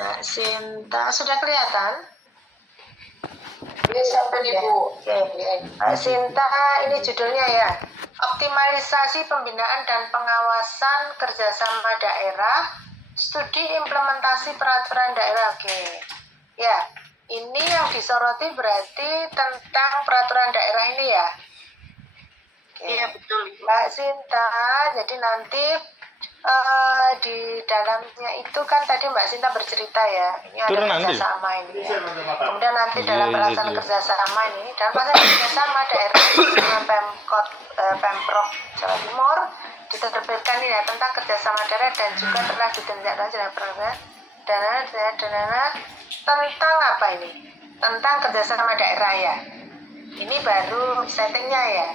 Mbak Sinta sudah kelihatan? Bisa Ibu. Oke. Mbak Sinta, ini judulnya ya. Optimalisasi pembinaan dan pengawasan kerjasama daerah, studi implementasi peraturan daerah. Oke. Ya, ini yang disoroti berarti tentang peraturan daerah ini ya. Iya betul. Mbak Sinta, jadi nanti di dalamnya itu kan tadi Mbak Sinta bercerita ya, ini ada kerjasama ini ya. Kemudian nanti dalam pelaksanaan kerjasama ini, dalam pelaksanaan kerjasama daerah dengan Pemprov Jawa Timur diterbitkan ini ya tentang kerjasama daerah dan juga telah ditindaklanjuti dana tentang apa ini? Tentang kerjasama daerah ya. Ini baru settingnya ya.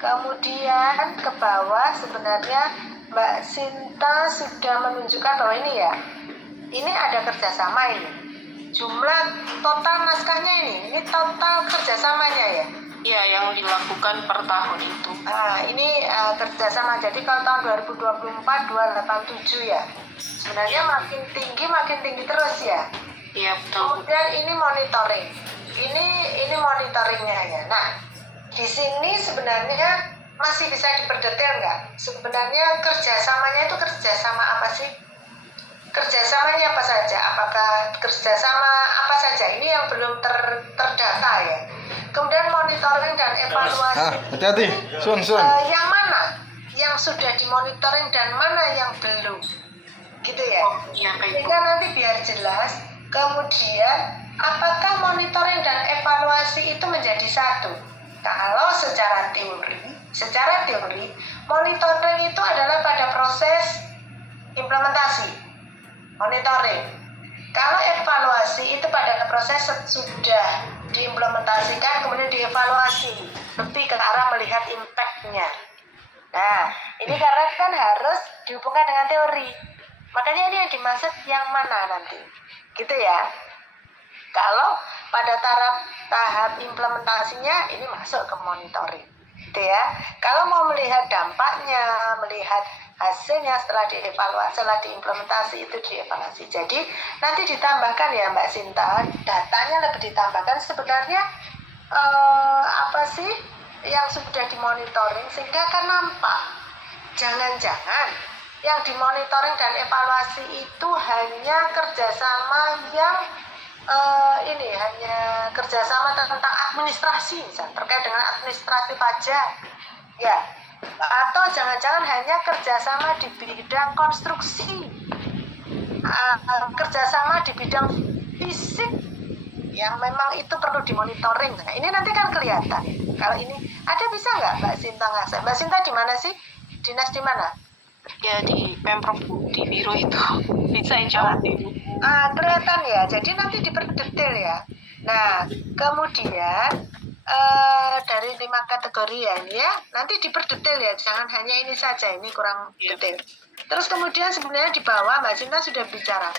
Kemudian ke bawah sebenarnya Mbak Sinta sudah menunjukkan bahwa ini ya, ini ada kerjasama ini. Jumlah total naskahnya ini total kerjasamanya ya. Iya, yang dilakukan per tahun itu. Ini kerjasama. Jadi kalau tahun 2024 287 ya. Sebenarnya makin tinggi terus ya. Iya betul. Kemudian ini monitoring. Ini monitoringnya ya. Nah, di sini sebenarnya masih bisa diperdetail nggak? Sebenarnya kerjasamanya itu kerjasama apa sih? Kerjasamanya apa saja? Apakah kerjasama apa saja? Ini yang belum terdata ya. Kemudian monitoring dan evaluasi. Hati-hati, Sun. Yang mana yang sudah dimonitoring dan mana yang belum? Gitu ya. Iya baik. Sehingga nanti biar jelas. Kemudian apakah monitoring dan evaluasi itu menjadi satu? Kalau secara teori, monitoring itu adalah pada proses implementasi, monitoring. Kalau evaluasi itu pada proses sudah diimplementasikan, kemudian dievaluasi, lebih ke arah melihat impact-nya. Nah, ini karena kan harus dihubungkan dengan teori. Makanya ini yang dimaksud yang mana nanti, gitu ya. Kalau pada tahap implementasinya ini masuk ke monitoring, gitu ya. Kalau mau melihat dampaknya, melihat hasilnya setelah dievaluasi, setelah diimplementasi itu dievaluasi. Jadi nanti ditambahkan ya Mbak Sinta, datanya lebih ditambahkan sebenarnya apa sih yang sudah dimonitoring sehingga akan nampak. Jangan-jangan yang dimonitoring dan evaluasi itu hanya kerjasama yang hanya kerjasama tentang administrasi misalnya, terkait dengan administrasi pajak ya, atau jangan-jangan hanya kerjasama di bidang konstruksi, kerjasama di bidang fisik yang memang itu perlu dimonitoring. Nah, ini nanti kan kelihatan. Kalau ini ada, bisa nggak Mbak Sinta ngasih? Mbak Sinta di mana sih? Dinas di mana? Ya di Pemprov, di Biro itu. Bisa insya Allah. Kelihatan ya. Jadi nanti diperdetail ya. Nah, kemudian dari 5 kategori ya ini ya, nanti diperdetail ya. Jangan hanya ini saja, ini kurang detail. Terus kemudian sebenarnya di bawah Mbak Sinta sudah bicara.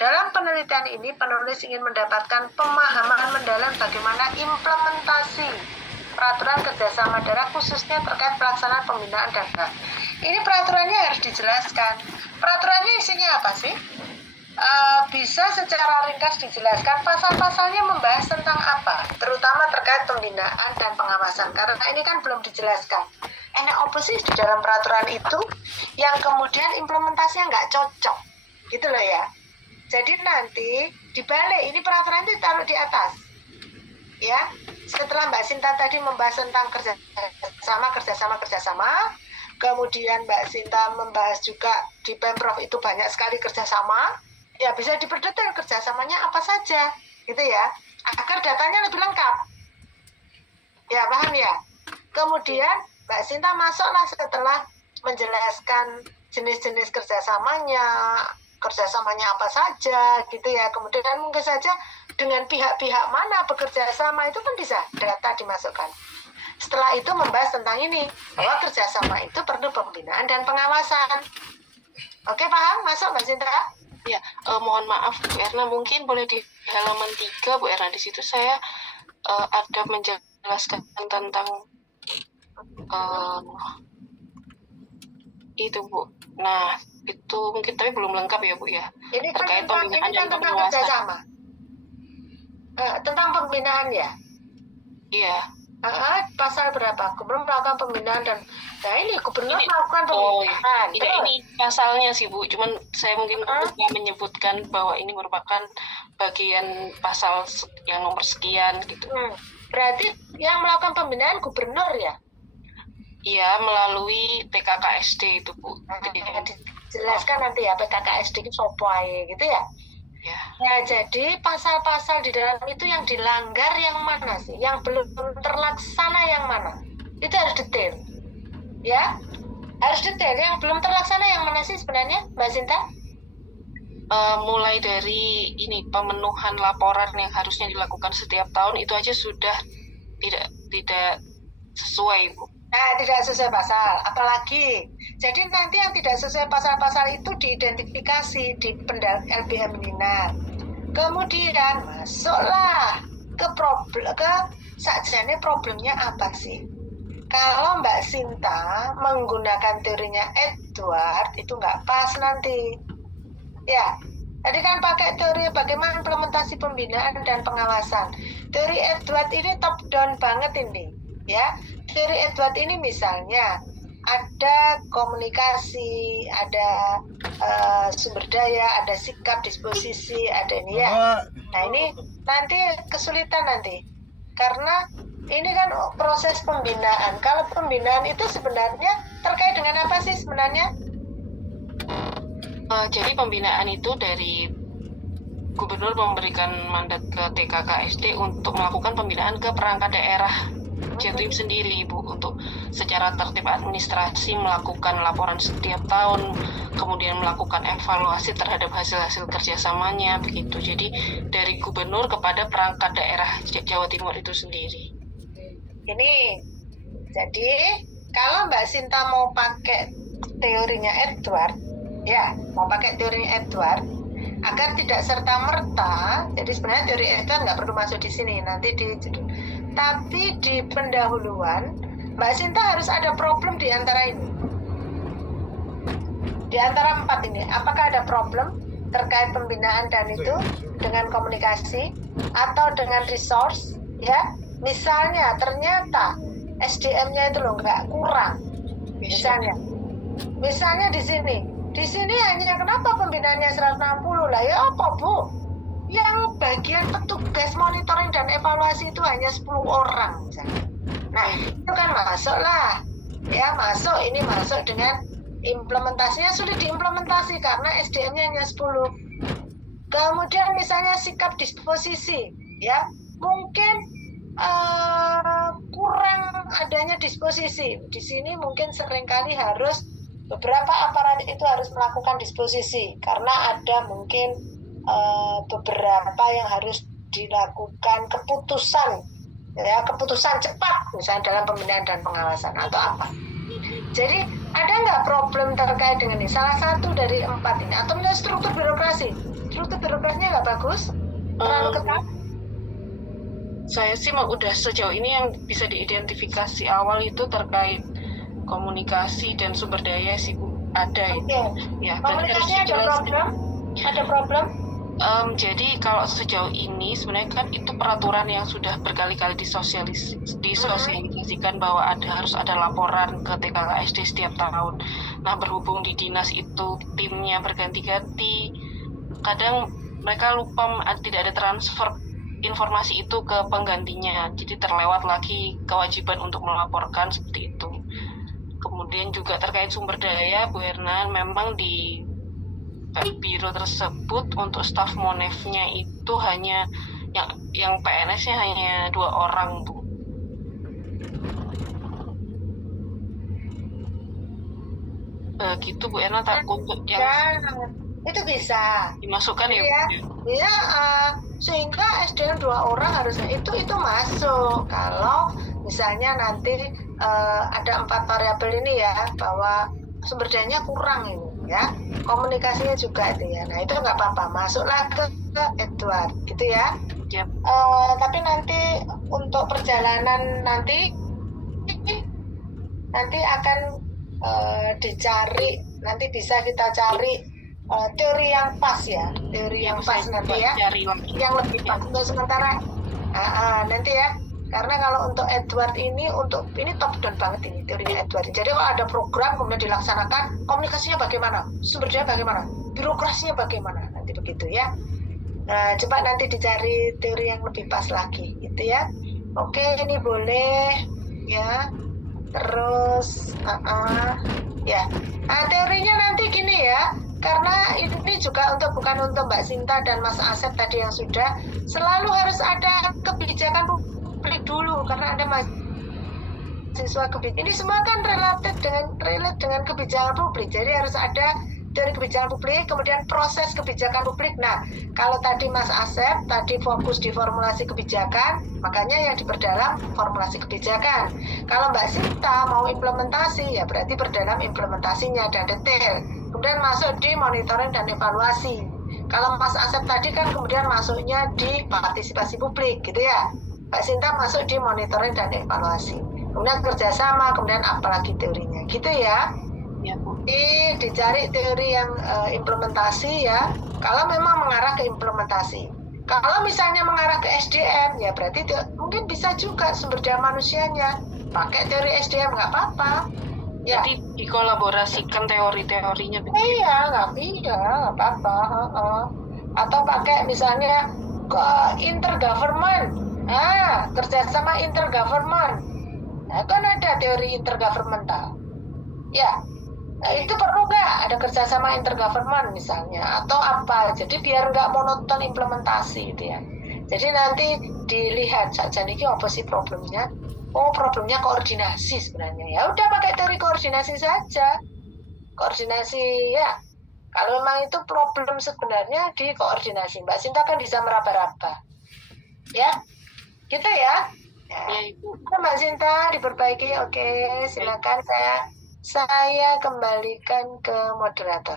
Dalam penelitian ini penulis ingin mendapatkan pemahaman mendalam bagaimana implementasi peraturan kerjasama daerah khususnya terkait pelaksanaan pembinaan daerah. Ini peraturannya harus dijelaskan. Peraturannya isinya apa sih? Bisa secara ringkas dijelaskan pasal-pasalnya membahas tentang apa, terutama terkait pembinaan dan pengawasan, karena ini kan belum dijelaskan. Enak apa sih di dalam peraturan itu yang kemudian implementasinya nggak cocok, gitu loh ya. Jadi nanti dibalik, ini peraturan itu taruh di atas, ya. Setelah Mbak Sinta tadi membahas tentang kerjasama, kemudian Mbak Sinta membahas juga di Pemprov itu banyak sekali kerjasama. Ya bisa diperdetail kerjasamanya apa saja, gitu ya, agar datanya lebih lengkap. Ya paham ya. Kemudian Mbak Sinta masuklah setelah menjelaskan jenis-jenis kerjasamanya apa saja, gitu ya. Kemudian mungkin saja dengan pihak-pihak mana bekerja sama itu pun bisa data dimasukkan. Setelah itu membahas tentang ini, bahwa kerjasama itu perlu pembinaan dan pengawasan. Oke, paham? Masuk Mbak Sinta? Ya, mohon maaf Bu Erna, mungkin boleh di halaman 3 Bu Erna, di situ saya ada menjelaskan tentang Itu Bu. Nah, itu mungkin tapi belum lengkap ya Bu ya. Ini kan Terkait tentang, pembinaan ini dan kan tentang pengawasan. kerjasama. Tentang pembinaan ya. Iya. Pasal berapa? Gubernur melakukan pembinaan dan nah ini gubernur Ini- melakukan Oh ya. pembinaan. Ini pasalnya sih Bu. Cuman saya mungkin lupa menyebutkan bahwa ini merupakan bagian pasal yang nomor sekian gitu. Berarti yang melakukan pembinaan gubernur ya? Iya, melalui PKKSD itu Bu. Dijelaskan nanti ya PKKSD itu sopo ae gitu ya. Ya. Ya, jadi pasal-pasal di dalam itu yang dilanggar yang mana sih? Yang belum terlaksana yang mana? Itu harus detail. Ya, harus detail. Yang belum terlaksana yang mana sih sebenarnya, Mbak Sinta? Mulai dari ini pemenuhan laporan yang harusnya dilakukan setiap tahun itu aja sudah tidak sesuai Bu. Nah, tidak sesuai pasal. Apalagi, jadi nanti yang tidak sesuai pasal-pasal itu diidentifikasi di LBH Mininar. Kemudian masuklah ke sakjane problemnya apa sih? Kalau Mbak Sinta menggunakan teorinya Edward itu nggak pas nanti. Ya, tadi kan pakai teori bagaimana implementasi pembinaan dan pengawasan. Teori Edward ini top down banget ini, ya. Teori Edward ini misalnya ada komunikasi, ada sumber daya, ada sikap, disposisi, ada ini ya. Nah ini nanti kesulitan nanti, karena ini kan proses pembinaan. Kalau pembinaan itu sebenarnya terkait dengan apa sih sebenarnya? Jadi pembinaan itu dari gubernur memberikan mandat ke TKKSD untuk melakukan pembinaan ke perangkat daerah Jatim sendiri Bu, untuk secara tertib administrasi melakukan laporan setiap tahun, kemudian melakukan evaluasi terhadap hasil-hasil kerjasamanya begitu. Jadi dari gubernur kepada perangkat daerah Jawa Timur itu sendiri. Ini jadi kalau Mbak Sinta mau pakai teorinya Edward, ya mau pakai teorinya Edward agar tidak serta-merta, jadi sebenarnya teori Edward nggak perlu masuk di sini, nanti di tapi di pendahuluan Mbak Sinta harus ada problem di antara ini, di antara 4 ini. Apakah ada problem terkait pembinaan dan itu dengan komunikasi atau dengan resource, ya? Misalnya ternyata SDM-nya itu loh nggak kurang, misalnya di sini hanya kenapa pembinaannya 160 lah, ya apa Bu? Yang bagian petugas monitoring dan evaluasi itu hanya 10 orang misalnya. Nah itu kan masuk lah, ya masuk, ini masuk dengan implementasinya sudah diimplementasi karena SDM-nya hanya 10. Kemudian misalnya sikap disposisi, ya mungkin kurang adanya disposisi. Di sini mungkin seringkali harus beberapa aparat itu harus melakukan disposisi karena ada mungkin beberapa yang harus dilakukan keputusan, ya keputusan cepat misalnya dalam pembinaan dan pengawasan atau apa. Jadi ada nggak problem terkait dengan ini? Salah satu dari 4 ini atau misalnya struktur birokrasinya nggak bagus, terlalu ketat. Saya sih udah sejauh ini yang bisa diidentifikasi awal itu terkait komunikasi dan sumber daya sih Bu, ada itu. Ya, komunikasinya ada problem. Jadi kalau sejauh ini sebenarnya kan itu peraturan yang sudah berkali-kali disosialisasikan bahwa harus ada laporan ke TKKSD setiap tahun. Nah berhubung di dinas itu timnya berganti-ganti, kadang mereka lupa tidak ada transfer informasi itu ke penggantinya, jadi terlewat lagi kewajiban untuk melaporkan seperti itu. Kemudian juga terkait sumber daya, Bu Hernan, memang di biro tersebut untuk staf monefnya itu hanya yang PNS-nya hanya 2 orang Bu. Gitu Bu Erna, takut yang itu bisa dimasukkan ya Bu? Ya, sehingga SDM 2 orang harusnya itu masuk kalau misalnya nanti ada 4 variabel ini ya, bahwa sumber dayanya kurang ini ya, komunikasinya juga itu ya. Nah itu nggak apa-apa, masuklah ke Edward gitu ya. Yep. Tapi nanti untuk perjalanan nanti akan dicari, nanti bisa kita cari teori yang pas ya, teori yang pas nanti ya, yang lebih pas untuk sementara. Nanti ya, karena kalau untuk Edward ini top down banget ini teorinya Edward. Jadi kalau ada program kemudian dilaksanakan, komunikasinya bagaimana, sumber daya bagaimana, birokrasinya bagaimana, nanti begitu ya. Nah, coba nanti dicari teori yang lebih pas lagi, gitu ya. Oke, ini boleh ya. Terus, ya. Nah, teorinya nanti gini ya, karena ini juga bukan untuk Mbak Sinta dan Mas Asep tadi yang sudah, selalu harus ada kebijakan publik dulu, karena ada mahasiswa kebijakan. Ini semua kan relate dengan kebijakan publik, jadi harus ada dari kebijakan publik, kemudian proses kebijakan publik. Nah, kalau tadi Mas Asep tadi fokus di formulasi kebijakan, makanya yang diperdalam formulasi kebijakan. Kalau Mbak Sinta mau implementasi, ya berarti perdalam implementasinya dan detail. Kemudian masuk di monitoring dan evaluasi. Kalau Mas Asep tadi kan kemudian masuknya di partisipasi publik, gitu ya. Mbak Sinta masuk di monitoring dan evaluasi. Kemudian kerjasama, kemudian apalagi teorinya, gitu ya. Ya, Bu. Dicari teori yang implementasi ya, kalau memang mengarah ke implementasi. Kalau misalnya mengarah ke SDM, ya berarti mungkin bisa juga sumber daya manusianya pakai teori SDM, nggak apa-apa ya. Jadi dikolaborasikan teori-teorinya begitu. Iya, nggak apa-apa. Atau pakai misalnya ke intergovernment, kerjasama intergovernment, nah kan ada teori intergovernmental ya. Nah, itu perlu nggak ada kerjasama intergovernment misalnya, atau apa? Jadi biar nggak monoton implementasi gitu ya. Jadi nanti dilihat saja nih apa sih problemnya. Oh, problemnya koordinasi sebenarnya. Ya udah pakai teori koordinasi saja. Koordinasi ya. Kalau memang itu problem sebenarnya di koordinasi. Mbak Sinta kan bisa meraba-raba. Ya, gitu ya. Ya, Ibu. Mbak Sinta diperbaiki. Oke, silakan saya kembalikan ke moderator.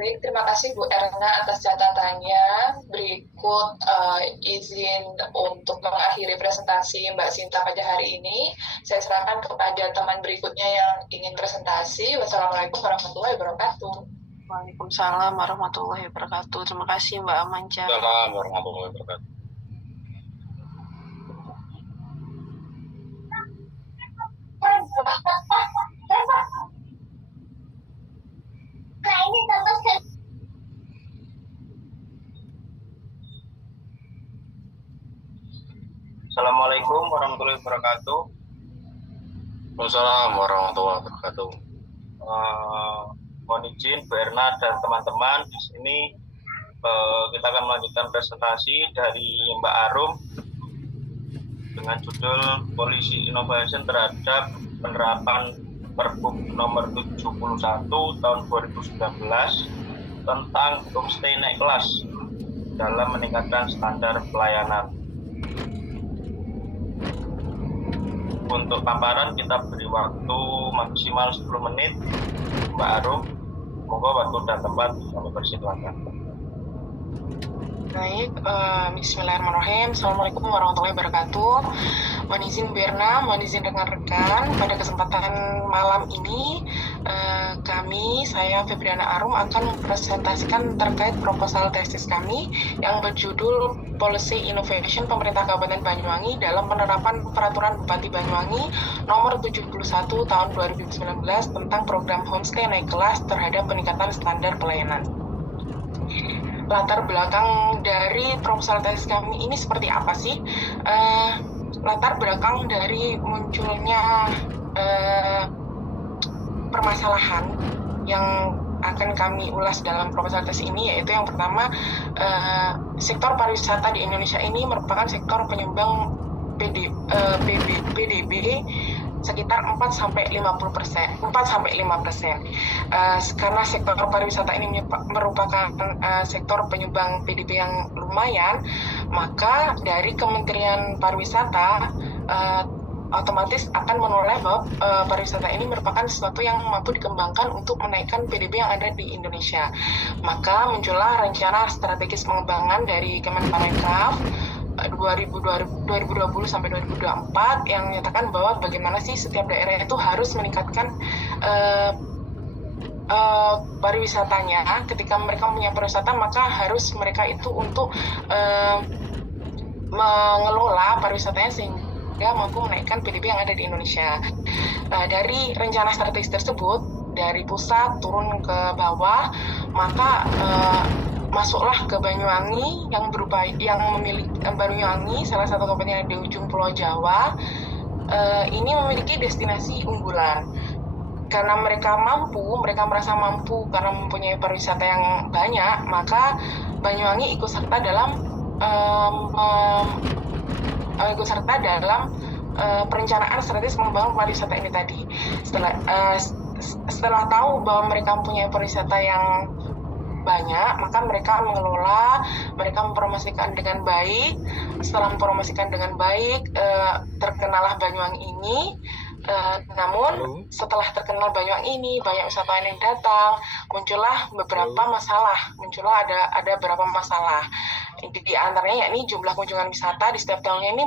Baik, terima kasih Bu Erna atas catatannya. Berikut izin untuk mengakhiri presentasi Mbak Sinta pada hari ini. Saya serahkan kepada teman berikutnya yang ingin presentasi. Wassalamualaikum warahmatullahi wabarakatuh. Waalaikumsalam warahmatullahi wabarakatuh. Terima kasih Mbak Amanca. Waalaikumsalam warahmatullahi wabarakatuh. Assalamualaikum warahmatullahi wabarakatuh. Waalaikumsalam warahmatullahi wabarakatuh. Mohon izin Bu Erna dan teman-teman, di sini kita akan melanjutkan presentasi dari Mbak Arum dengan judul Policy Innovation terhadap penerapan Pergub nomor 71 tahun 2019 tentang homestay naik kelas dalam meningkatkan standar pelayanan. Untuk paparan kita beri waktu maksimal 10 menit. Mbak Arum, monggo waktu dan tempat kami persilakan. Baik, bismillahirrahmanirrahim. Assalamualaikum warahmatullahi wabarakatuh. Mohon izin Bu Erna, mohon izin rekan-rekan, pada kesempatan malam ini saya Febriana Arum akan mempresentasikan terkait proposal tesis kami yang berjudul Policy Innovation Pemerintah Kabupaten Banyuwangi dalam penerapan Peraturan Bupati Banyuwangi nomor 71 tahun 2019 tentang program homestay naik kelas terhadap peningkatan standar pelayanan. Latar belakang dari proposal tesis kami ini seperti apa sih? Latar belakang dari munculnya permasalahan yang akan kami ulas dalam proposal tesis ini, yaitu yang pertama, sektor pariwisata di Indonesia ini merupakan sektor penyumbang PDB sekitar 4-5%. Karena sektor pariwisata ini merupakan sektor penyumbang PDB yang lumayan, maka dari Kementerian Pariwisata otomatis akan menoleh bahwa pariwisata ini merupakan sesuatu yang mampu dikembangkan untuk menaikkan PDB yang ada di Indonesia. Maka muncullah rencana strategis pengembangan dari Kemenparekraf 2020 sampai 2024 yang menyatakan bahwa bagaimana sih setiap daerah itu harus meningkatkan pariwisatanya. Ketika mereka punya pariwisata, maka harus mereka itu untuk mengelola pariwisatanya sehingga mampu menaikkan PDB yang ada di Indonesia. Dari rencana strategis tersebut, dari pusat turun ke bawah, maka masuklah ke Banyuwangi yang memiliki Banyuwangi, salah satu kabupaten yang di ujung Pulau Jawa, ini memiliki destinasi unggulan. Karena mereka merasa mampu karena mempunyai pariwisata yang banyak, maka Banyuwangi ikut serta dalam perencanaan strategis membangun pariwisata ini tadi. Setelah tahu bahwa mereka mempunyai pariwisata yang banyak, maka mereka mengelola, mereka mempromosikan dengan baik. Setelah mempromosikan dengan baik, terkenalah Banyuwangi ini. Namun setelah terkenal Banyuwangi ini, banyak wisatawan yang datang, muncullah beberapa masalah. Ada beberapa masalah. Di antaranya yakni jumlah kunjungan wisata di setiap tahunnya ini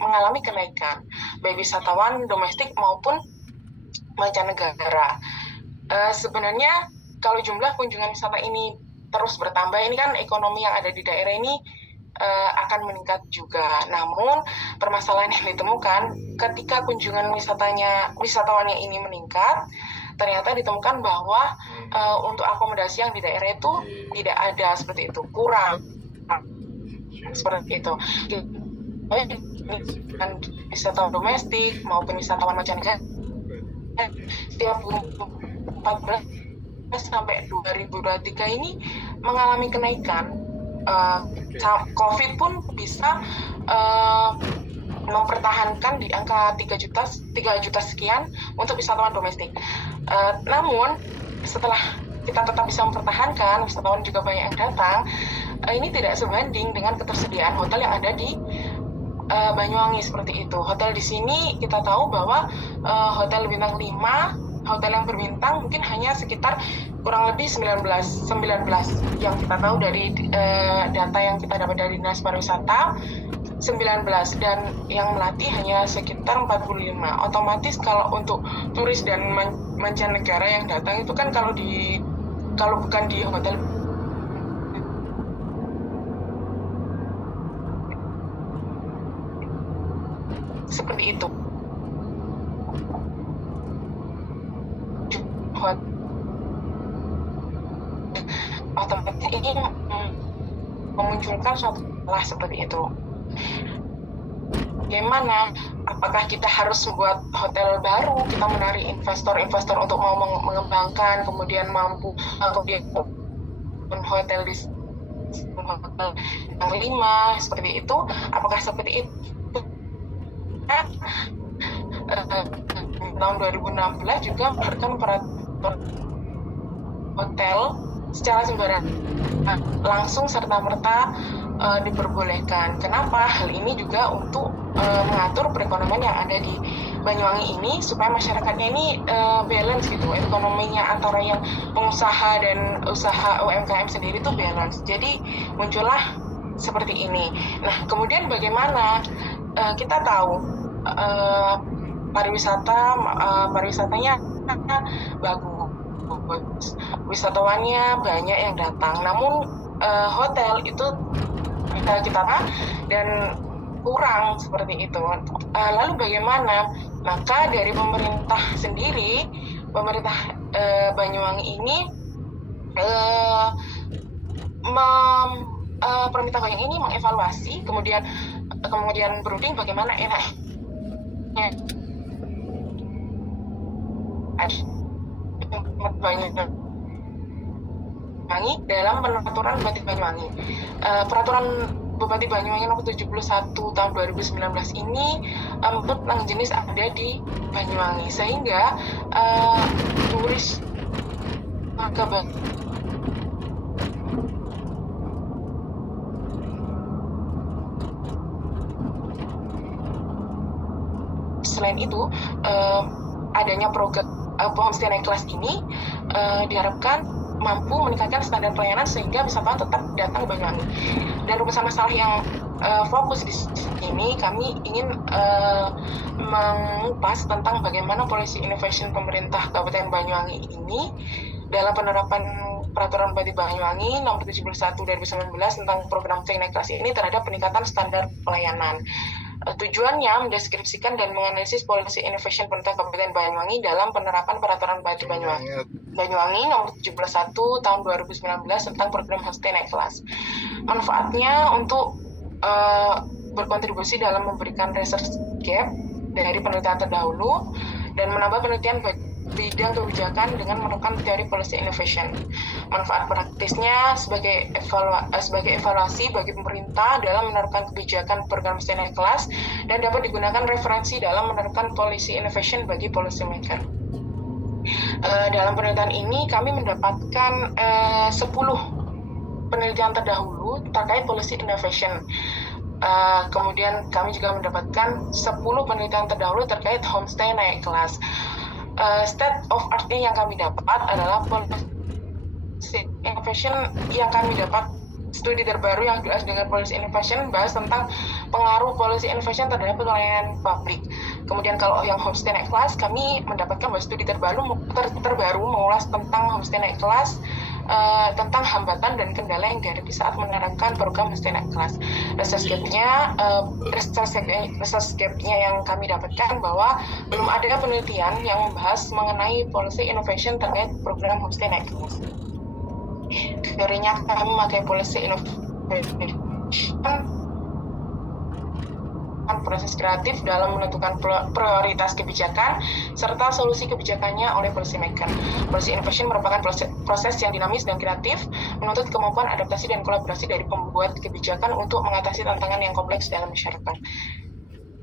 mengalami kenaikan, baik wisatawan domestik maupun mancanegara. Sebenarnya kalau jumlah kunjungan wisata ini terus bertambah, ini kan ekonomi yang ada di daerah ini akan meningkat juga. Namun permasalahan yang ditemukan ketika kunjungan wisatawannya ini meningkat, ternyata ditemukan bahwa untuk akomodasi yang di daerah itu tidak ada, seperti itu, kurang seperti itu. Wisatawan domestik maupun wisatawan mancanegara setiap 2014 sampai 2023 ini mengalami kenaikan. COVID pun bisa mempertahankan di angka 3 juta sekian untuk wisatawan domestik. Namun setelah kita tetap bisa mempertahankan, wisatawan juga banyak yang datang, ini tidak sebanding dengan ketersediaan hotel yang ada di Banyuwangi, seperti itu. Hotel di sini kita tahu bahwa hotel bintang 5, hotel yang berbintang mungkin hanya sekitar kurang lebih 19 yang kita tahu dari data yang kita dapat dari Dinas Pariwisata, 19, dan yang melatih hanya sekitar 45. Otomatis kalau untuk turis dan mancanegara yang datang itu kan kalau bukan di hotel seperti itu. Otomatis ini memunculkan suatu masalah seperti itu. Bagaimana? Apakah kita harus membuat hotel baru, kita menarik investor untuk mau mengembangkan, kemudian mampu kemudian hotel di hotel yang 5 seperti itu? Apakah seperti itu? Tahun 2016 juga mengeluarkan peraturan hotel secara sembarangan langsung serta-merta diperbolehkan. Kenapa? Hal ini juga untuk mengatur perekonomian yang ada di Banyuwangi ini supaya masyarakatnya ini balance gitu, ekonominya antara yang pengusaha dan usaha UMKM sendiri itu balance. Jadi muncullah seperti ini. Nah, kemudian bagaimana? Kita tahu pariwisatanya bagus, wisatawannya banyak yang datang, namun hotel itu kita dan kurang seperti itu. Lalu bagaimana? Maka dari pemerintah sendiri, pemerintah Banyuwangi ini pemerintah Banyuwangi ini mengevaluasi, kemudian berunding bagaimana enaknya Banyuwangi dalam peraturan Bupati Banyuwangi. Peraturan Bupati Banyuwangi nomor 71 tahun 2019 ini tentang jenis ada di Banyuwangi, sehingga turis ke selain itu adanya program homestay naik kelas ini diharapkan mampu meningkatkan standar pelayanan sehingga wisatawan tetap datang ke Banyuwangi. Dan rumusan masalah yang fokus di sini kami ingin mengupas tentang bagaimana policy innovation pemerintah Kabupaten Banyuwangi ini dalam penerapan Peraturan Bupati Banyuwangi Nomor 71 2019 tentang program stay naik kelas ini terhadap peningkatan standar pelayanan. Tujuannya mendeskripsikan dan menganalisis policy innovation pemerintah Kabupaten Banyuwangi dalam penerapan Peraturan Bupati Banyuwangi Nomor 71 tahun 2019 tentang program homestay naik kelas. Manfaatnya untuk berkontribusi dalam memberikan research gap dari penelitian terdahulu dan menambah penelitian bidang kebijakan dengan menemukan teori policy innovation. Manfaat praktisnya sebagai evaluasi bagi pemerintah dalam menerapkan kebijakan program stay naik kelas dan dapat digunakan referensi dalam menerapkan policy innovation bagi policy maker. Dalam penelitian ini kami mendapatkan 10 penelitian terdahulu terkait policy innovation. Kemudian kami juga mendapatkan 10 penelitian terdahulu terkait homestay naik kelas. State of art-nya yang kami dapat adalah policy innovation yang kami dapat studi terbaru yang dibahas dengan policy innovation bahas tentang pengaruh policy innovation terhadap pelayanan publik. Kemudian kalau yang homestay naik kelas kami mendapatkan bahwa studi terbaru mengulas tentang homestay naik kelas, tentang hambatan dan kendala yang dihadapi saat menerapkan program homestay naik kelas. Research gap-nya yang kami dapatkan bahwa belum ada penelitian yang membahas mengenai policy innovation terkait program homestay naik kelas. Teorinya kami memakai policy innovation proses kreatif dalam menentukan prioritas kebijakan serta solusi kebijakannya oleh policy maker. Policy innovation merupakan proses yang dinamis dan kreatif, menuntut kemampuan adaptasi dan kolaborasi dari pembuat kebijakan untuk mengatasi tantangan yang kompleks dalam masyarakat.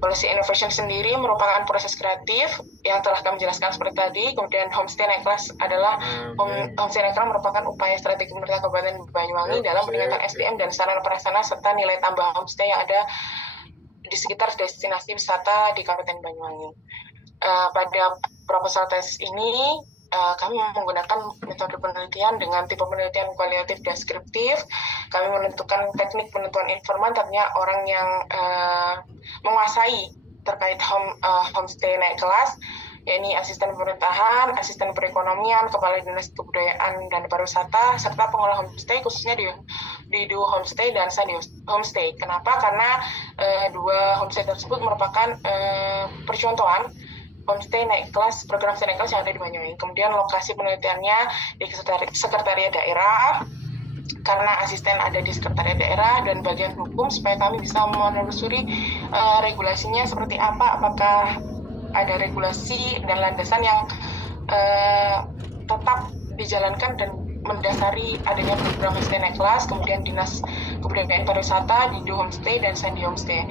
Policy innovation sendiri merupakan proses kreatif yang telah kami jelaskan seperti tadi. Kemudian homestay naik kelas adalah homestay naik kelas merupakan upaya strategi pemerintah Kabupaten Banyuwangi dalam meningkatkan SDM dan sarana prasarana serta nilai tambah homestay yang ada di sekitar destinasi wisata di Kabupaten Banyuwangi. Pada proposal tesis ini kami menggunakan metode penelitian dengan tipe penelitian kualitatif deskriptif. Kami menentukan teknik penentuan informan, artinya orang yang menguasai terkait homestay naik kelas, yakni asisten pemerintahan, asisten perekonomian, kepala dinas kebudayaan dan pariwisata, serta pengelola homestay khususnya di Duo Homestay dan Sandi Homestay. Kenapa? Karena dua homestay tersebut merupakan percontohan homestay naik kelas, program homestay naik kelas yang ada di Banyuwangi. Kemudian lokasi penelitiannya di sekretariat daerah, karena asisten ada di sekretariat daerah dan bagian hukum supaya kami bisa menelusuri regulasinya seperti apa, apakah ada regulasi dan landasan yang tetap dijalankan dan mendasari adanya program homestay naik kelas. Kemudian dinas kebudayaan pariwisata di Duo Homestay dan Sandi Homestay.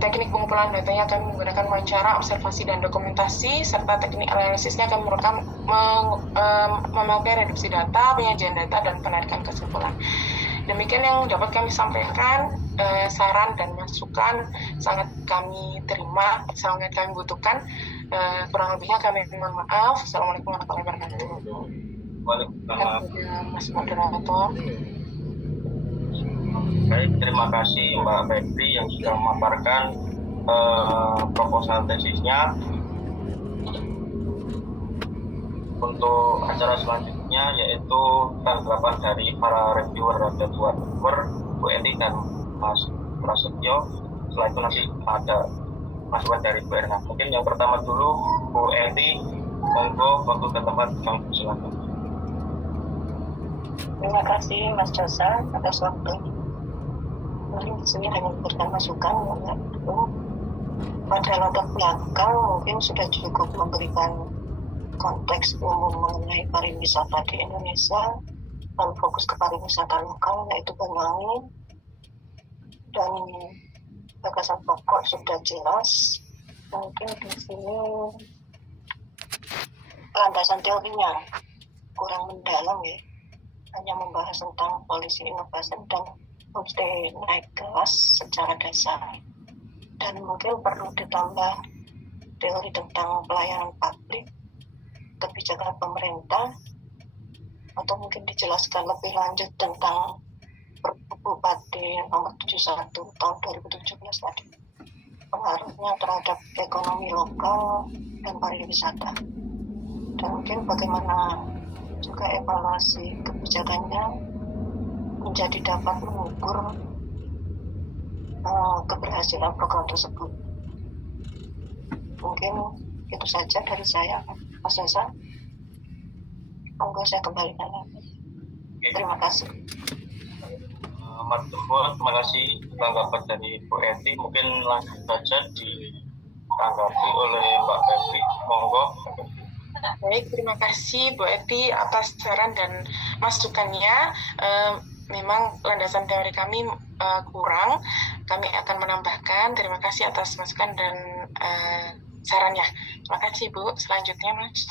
Teknik pengumpulan datanya kami menggunakan wawancara, observasi dan dokumentasi, serta teknik analisisnya kami memakai reduksi data, penyajian data dan penarikan kesimpulan. Demikian yang dapat kami sampaikan. Saran dan masukan sangat kami terima, sangat kami butuhkan. Kurang lebihnya kami mohon maaf. Assalamualaikum warahmatullahi wabarakatuh. Waalaikumsalam. Mas moderator. Baik, terima kasih Mbak Febri yang sudah memaparkan proposal tesisnya. Untuk acara selanjutnya yaitu tanggapan dari para reviewer dan Bu Eti dan Mas Prasetyo. Setelah itu nanti ada masukan dari Bu Erna. Mungkin yang pertama dulu Bu Eti, monggo waktu dan tempat kami silakan. Terima kasih Mas Josa atas waktunya. Mungkin di sini hanya memberikan masukan, itu pada latar belakang mungkin sudah cukup memberikan konteks umum mengenai pariwisata di Indonesia dan fokus ke pariwisata lokal yaitu Banyuwangi, dan gagasan pokok sudah jelas. Mungkin di sini landasan teorinya kurang mendalam ya, hanya membahas tentang policy innovation dan homestay naik kelas secara dasar, dan mungkin perlu ditambah teori tentang pelayanan publik, kebijakan pemerintah, atau mungkin dijelaskan lebih lanjut tentang Pergub Bupati nomor 71 tahun 2017 tadi, pengaruhnya terhadap ekonomi lokal dan pariwisata, dan mungkin bagaimana juga evaluasi kebijakannya menjadi dapat mengukur keberhasilan program tersebut. Mungkin itu saja dari saya, Mas Esa. Monggo saya kembalikan lagi. Terima kasih. Mas Tumpul, terima kasih tanggapan dari Bu Eti. Mungkin langsung saja ditanggapi oleh Mbak Febri. Monggo. Baik, terima kasih Bu Eti atas saran dan masukannya. Memang landasan teori kami kurang, kami akan menambahkan. Terima kasih atas masukan dan sarannya. Terima kasih Bu. Selanjutnya Mas.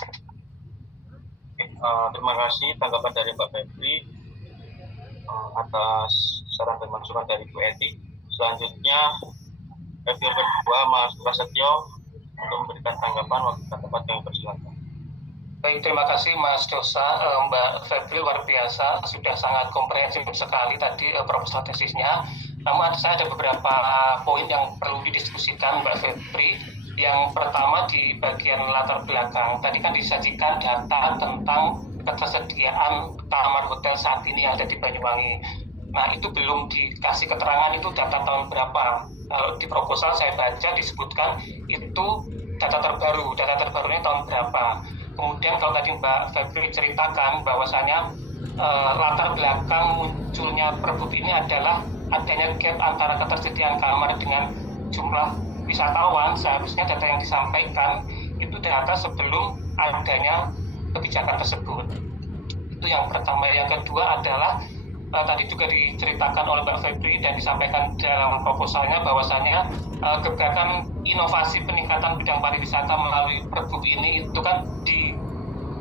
Terima kasih tanggapan dari Mbak Febri atas saran dan masukan dari Bu Eti. Selanjutnya review kedua Mas Prasetyo untuk memberikan tanggapan. Waktu tempat yang persilakan. Baik, terima kasih Mas Dosa. Mbak Febri luar biasa, sudah sangat komprehensif sekali tadi proposal tesisnya. Namun saya ada beberapa poin yang perlu didiskusikan Mbak Febri. Yang pertama di bagian latar belakang, tadi kan disajikan data tentang ketersediaan kamar hotel saat ini yang ada di Banyuwangi. Nah, itu belum dikasih keterangan itu data tahun berapa. Kalau di proposal saya baca disebutkan itu data terbaru. Data terbarunya tahun berapa. Kemudian kalau tadi Mbak Febri ceritakan bahwasanya latar belakang munculnya Pergub ini adalah adanya gap antara ketersediaan kamar dengan jumlah wisatawan. Seharusnya data yang disampaikan itu data sebelum adanya kebijakan tersebut. Itu yang pertama. Yang kedua adalah tadi juga diceritakan oleh Mbak Febri dan disampaikan dalam proposalnya bahwasanya gebrakan inovasi peningkatan bidang pariwisata melalui Pergub ini itu kan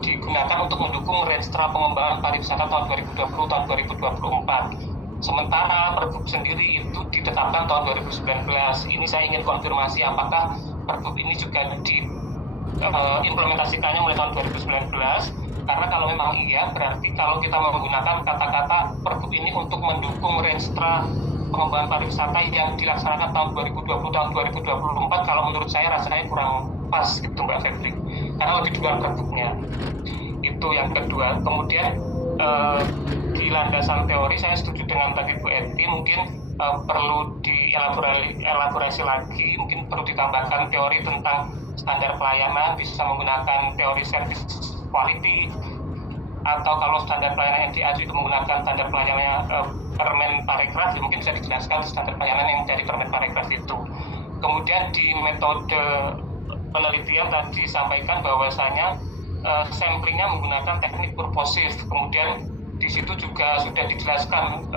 digunakan untuk mendukung renstra pengembangan pariwisata tahun 2020 tahun 2024. Sementara Pergub sendiri itu ditetapkan tahun 2019. Ini saya ingin konfirmasi apakah Pergub ini juga diimplementasikannya mulai tahun 2019. Karena kalau memang iya, berarti kalau kita menggunakan kata-kata Pergub ini untuk mendukung renstra pengembangan pariwisata yang dilaksanakan tahun 2020 tahun 2024, kalau menurut saya rasanya kurang pas gitu Mbak Febri, karena lebih duluan Pergubnya. Itu yang kedua. Kemudian di landasan teori saya setuju dengan tadi Bu Eti, mungkin perlu dielaborasi lagi, mungkin perlu ditambahkan teori tentang standar pelayanan, bisa menggunakan teori service quality, atau kalau standar pelayanan yang diacu itu menggunakan standar pelayanan Permen Parekraf, mungkin bisa dijelaskan standar pelayanan yang dari Permen Parekraf itu. Kemudian di metode penelitian tadi disampaikan bahwasanya samplingnya menggunakan teknik purposive. Kemudian di situ juga sudah dijelaskan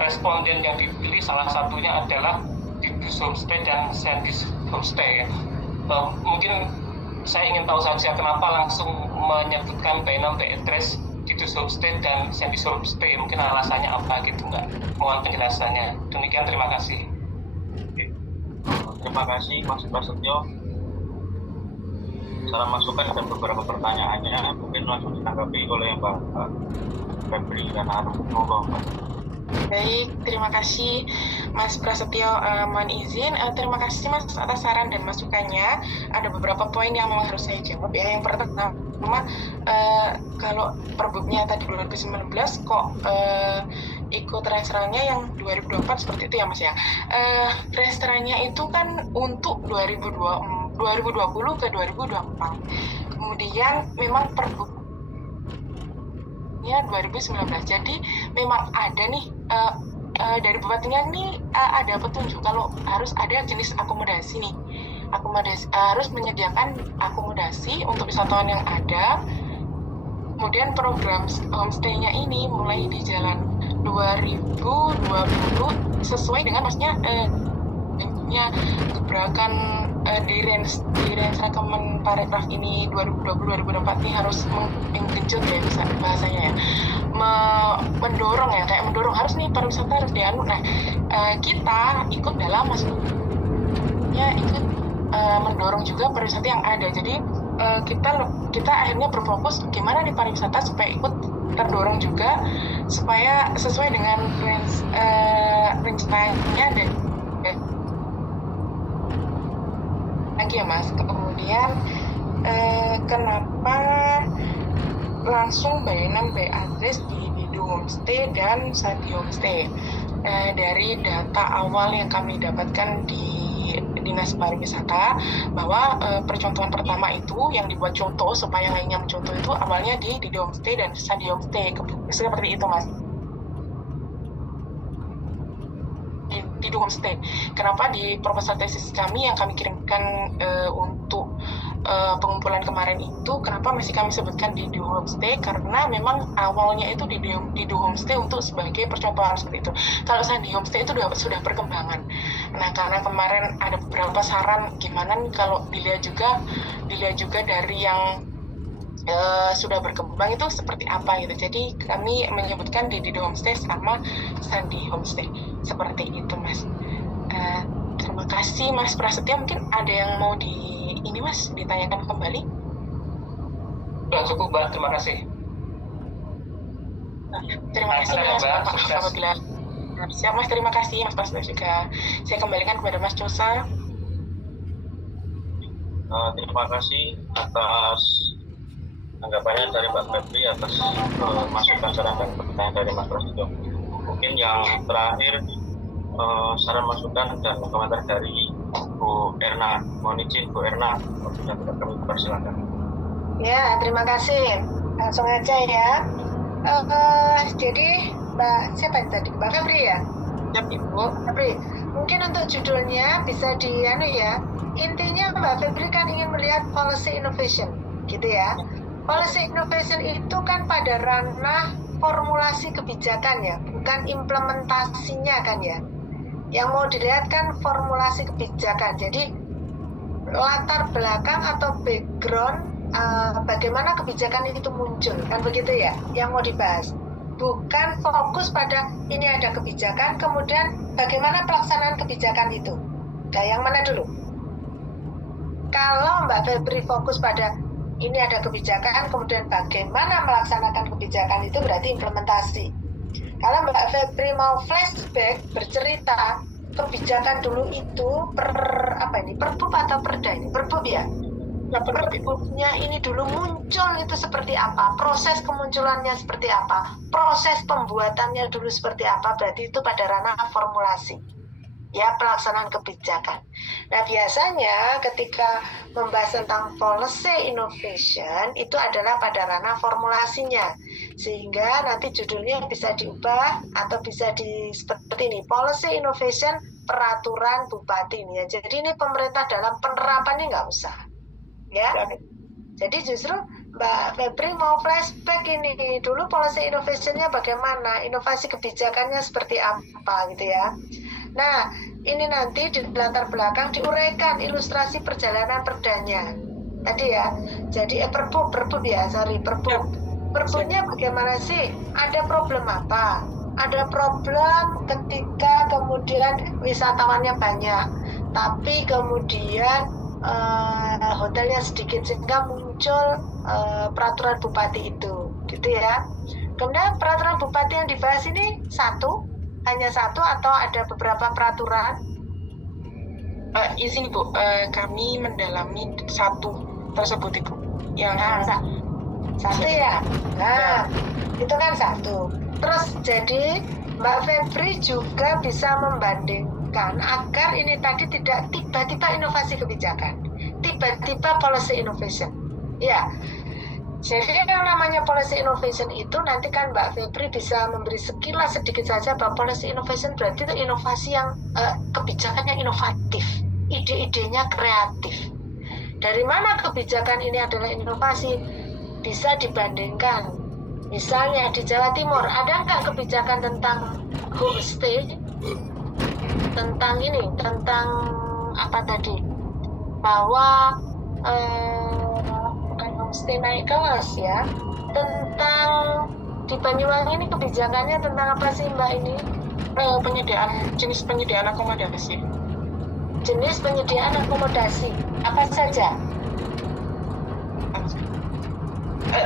responden yang dipilih salah satunya adalah Didus Homestay dan Sandis Homestay. Mungkin saya ingin tahu saja kenapa langsung menyebutkan Bainam Beatrice, Didus Homestay dan Sandis Homestay. Mungkin alasannya apa gitu Mbak? Mohon penjelasannya. Demikian, terima kasih. Terima kasih Mas Prasetyo. Saran masukan dan beberapa pertanyaannya mungkin langsung ditanggapi oleh Mbak Febri dan Arum. Monggo. Baik, terima kasih Mas Prasetyo. Mohon izin, terima kasih Mas atas saran dan masukannya. Ada beberapa poin yang memang harus saya jawab ya. Yang pertama, kalau Pergubnya tadi 2019 kok ikut renstranya yang 2024 seperti itu ya Mas ya. Renstranya itu kan untuk 2020 ke 2024. Kemudian memang Pergubnya 2019. Jadi memang ada nih dari bupatinya ini ada petunjuk kalau harus ada jenis akomodasi nih. Harus menyediakan akomodasi untuk wisatawan yang ada. Kemudian program homestay-nya ini mulai di jalan 2020 sesuai dengan maksudnya gebrakan di Renstra Kemen Parekraf ini 2020-2024 ini harus menggenjot ya bahasanya ya, mendorong ya, kayak mendorong harus nih pariwisata harus dianu. Nah kita ikut dalam maksudnya ikut mendorong juga pariwisata yang ada. Jadi kita akhirnya berfokus gimana nih pariwisata supaya ikut terdorong juga supaya sesuai dengan rencananya dan lagi ya Mas. Kemudian kenapa langsung bayanan by address di Dido Homestay dan Sandi Homestay? Dari data awal yang kami dapatkan di Dinas Pariwisata, bahwa percontohan pertama itu yang dibuat contoh supaya lainnya mencontoh itu awalnya di Dido Homestay dan Sandi Homestay, seperti itu Mas. Dido Homestay. Kenapa di proposal tesis kami yang kami kirimkan untuk pengumpulan kemarin itu, kenapa masih kami sebutkan di Dido Homestay? Karena memang awalnya itu di Dido Homestay untuk sebagai percontohan seperti itu. Kalau Sandi Homestay itu sudah perkembangan. Nah, karena kemarin ada beberapa saran gimana nih kalau dilihat juga dari yang sudah berkembang itu seperti apa gitu. Jadi kami menyebutkan di Dido Homestay sama Sandi Homestay seperti itu Mas. Terima kasih Mas Prasetya. Mungkin ada yang mau ditanyakan kembali? Sudah cukup Mbak, terima kasih. Terima kasih Mas. Apabila siap Mas, terima kasih Mas Prasetya juga. Saya kembalikan kepada Mas Cosa. Terima kasih atas tanggapannya dari Mbak Febri atas masukan, saran dan pertanyaan dari Mas Prasetyo. Mungkin yang terakhir saran masukan dan komentar dari Bu Erna. Mohon izin Bu Erna, sudah tidak kami persilakan. Ya, terima kasih. Langsung aja ya. Jadi Mbak siapa yang tadi? Mbak Febri ya? Ya Ibu. Febri, mungkin untuk judulnya bisa ya. Intinya Mbak Febri kan ingin melihat policy innovation, gitu ya. Policy innovation itu kan pada ranah formulasi kebijakan ya, bukan implementasinya kan ya. Yang mau dilihat kan formulasi kebijakan. Jadi latar belakang atau background bagaimana kebijakan itu muncul, kan begitu ya, yang mau dibahas. Bukan fokus pada ini ada kebijakan, kemudian bagaimana pelaksanaan kebijakan itu. Nah, yang mana dulu? Kalau Mbak Febri fokus pada ini ada kebijakan, kemudian bagaimana melaksanakan kebijakan itu berarti implementasi. Kalau Mbak Febri mau flashback, bercerita kebijakan dulu itu Perbup atau Perda ini? Perbup ya? Nah, perbubnya ini dulu muncul itu seperti apa, proses kemunculannya seperti apa, proses pembuatannya dulu seperti apa, berarti itu pada ranah formulasi. Ya, pelaksanaan kebijakan. Nah, biasanya ketika membahas tentang policy innovation itu adalah pada ranah formulasinya, sehingga nanti judulnya bisa diubah atau bisa seperti ini, policy innovation peraturan bupati ini ya. Jadi ini pemerintah dalam penerapannya nggak usah, ya. Jadi justru Mbak Febri mau flashback ini dulu policy innovation-nya bagaimana, inovasi kebijakannya seperti apa gitu ya. Nah, ini nanti di latar belakang diuraikan ilustrasi perjalanan perdanya. Tadi ya, jadi Perbup ya, Perbubnya bagaimana sih? Ada problem apa? Ada problem ketika kemudian wisatawannya banyak, tapi kemudian hotelnya sedikit sehingga muncul peraturan bupati itu, gitu ya. Kemudian peraturan bupati yang dibahas ini hanya satu atau ada beberapa peraturan? Izin Ibu, kami mendalami satu tersebut Ibu. Yang satu ya. Nah, itu kan satu. Terus jadi Mbak Febri juga bisa membandingkan agar ini tadi tidak tiba-tiba inovasi kebijakan, tiba-tiba policy innovation. Ya. Jadi yang namanya policy innovation itu nanti kan Mbak Febri bisa memberi sekilas sedikit saja bahwa policy innovation berarti itu inovasi yang kebijakan yang inovatif, ide-idenya kreatif. Dari mana kebijakan ini adalah inovasi? Bisa dibandingkan. Misalnya di Jawa Timur ada nggak kebijakan tentang homestay? Tentang apa tadi? Bahwa homestay naik kelas ya. Tentang di Banyuwangi ini kebijakannya tentang apa sih Mbak ini? Jenis penyediaan akomodasi. Jenis penyediaan akomodasi apa saja?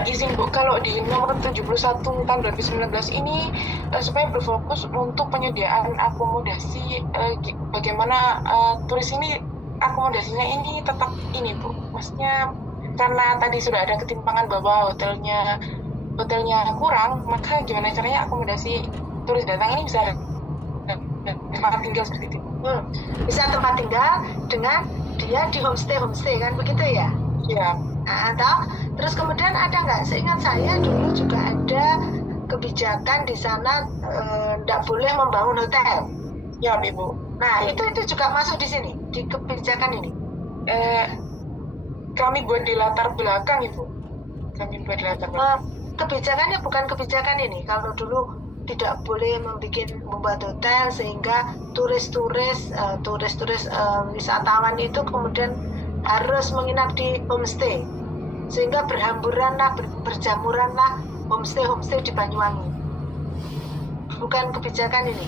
Izin Bu, kalau di nomor 71 tahun 2019 ini supaya berfokus untuk penyediaan akomodasi, bagaimana turis ini akomodasinya ini tetap ini Bu, maksudnya karena tadi sudah ada ketimpangan bahwa hotelnya kurang, maka gimana caranya akomodasi turis datang ini bisa tempat tinggal seperti itu? Bisa tempat tinggal dengan dia di homestay kan begitu ya? Iya. Nah, atau terus kemudian ada nggak? Seingat saya dulu juga ada kebijakan di sana nggak boleh membangun hotel. Ya Ibu. Nah itu juga masuk di sini di kebijakan ini. Kami buat di latar belakang Ibu. Kami buat di latar belakang. Kebijakannya bukan kebijakan ini. Kalau dulu tidak boleh membuat hotel sehingga turis wisatawan itu kemudian harus menginap di homestay sehingga berjamuranlah homestay di Banyuwangi. Bukan kebijakan ini.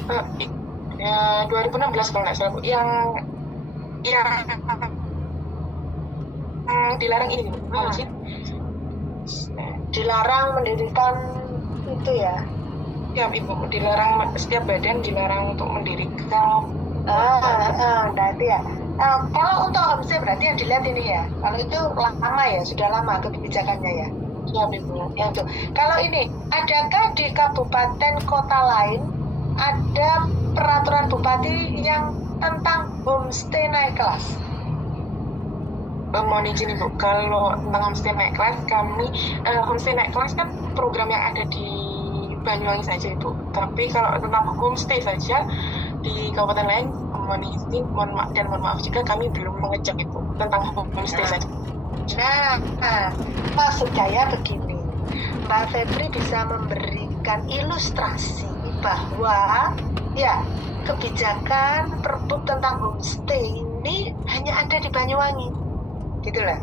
2016 kalau nggak salah Bu. Yang dilarang ini Bu. Dilarang mendirikan itu ya. Ya Ibu, dilarang, setiap badan dilarang untuk mendirikan. Berarti ya. Kalau untuk homestay berarti yang dilihat ini ya. Kalau itu lama ya, sudah lama kebijakannya ya. Ya Ibu. Ya itu. Kalau ini, adakah di kabupaten kota lain ada peraturan bupati yang tentang homestay naik kelas? Mohon izin Ibu, kalau tentang homestay naik kelas, kami homestay naik kelas kan program yang ada di Banyuwangi saja Ibu. Tapi kalau tentang homestay saja di kabupaten lain, mohon izin, mohon maaf juga kami belum mengecek Ibu tentang homestay saja. Maksud saya begini, Mbak Febri bisa memberikan ilustrasi bahwa ya kebijakan Perbup tentang homestay ini hanya ada di Banyuwangi, gitu lah.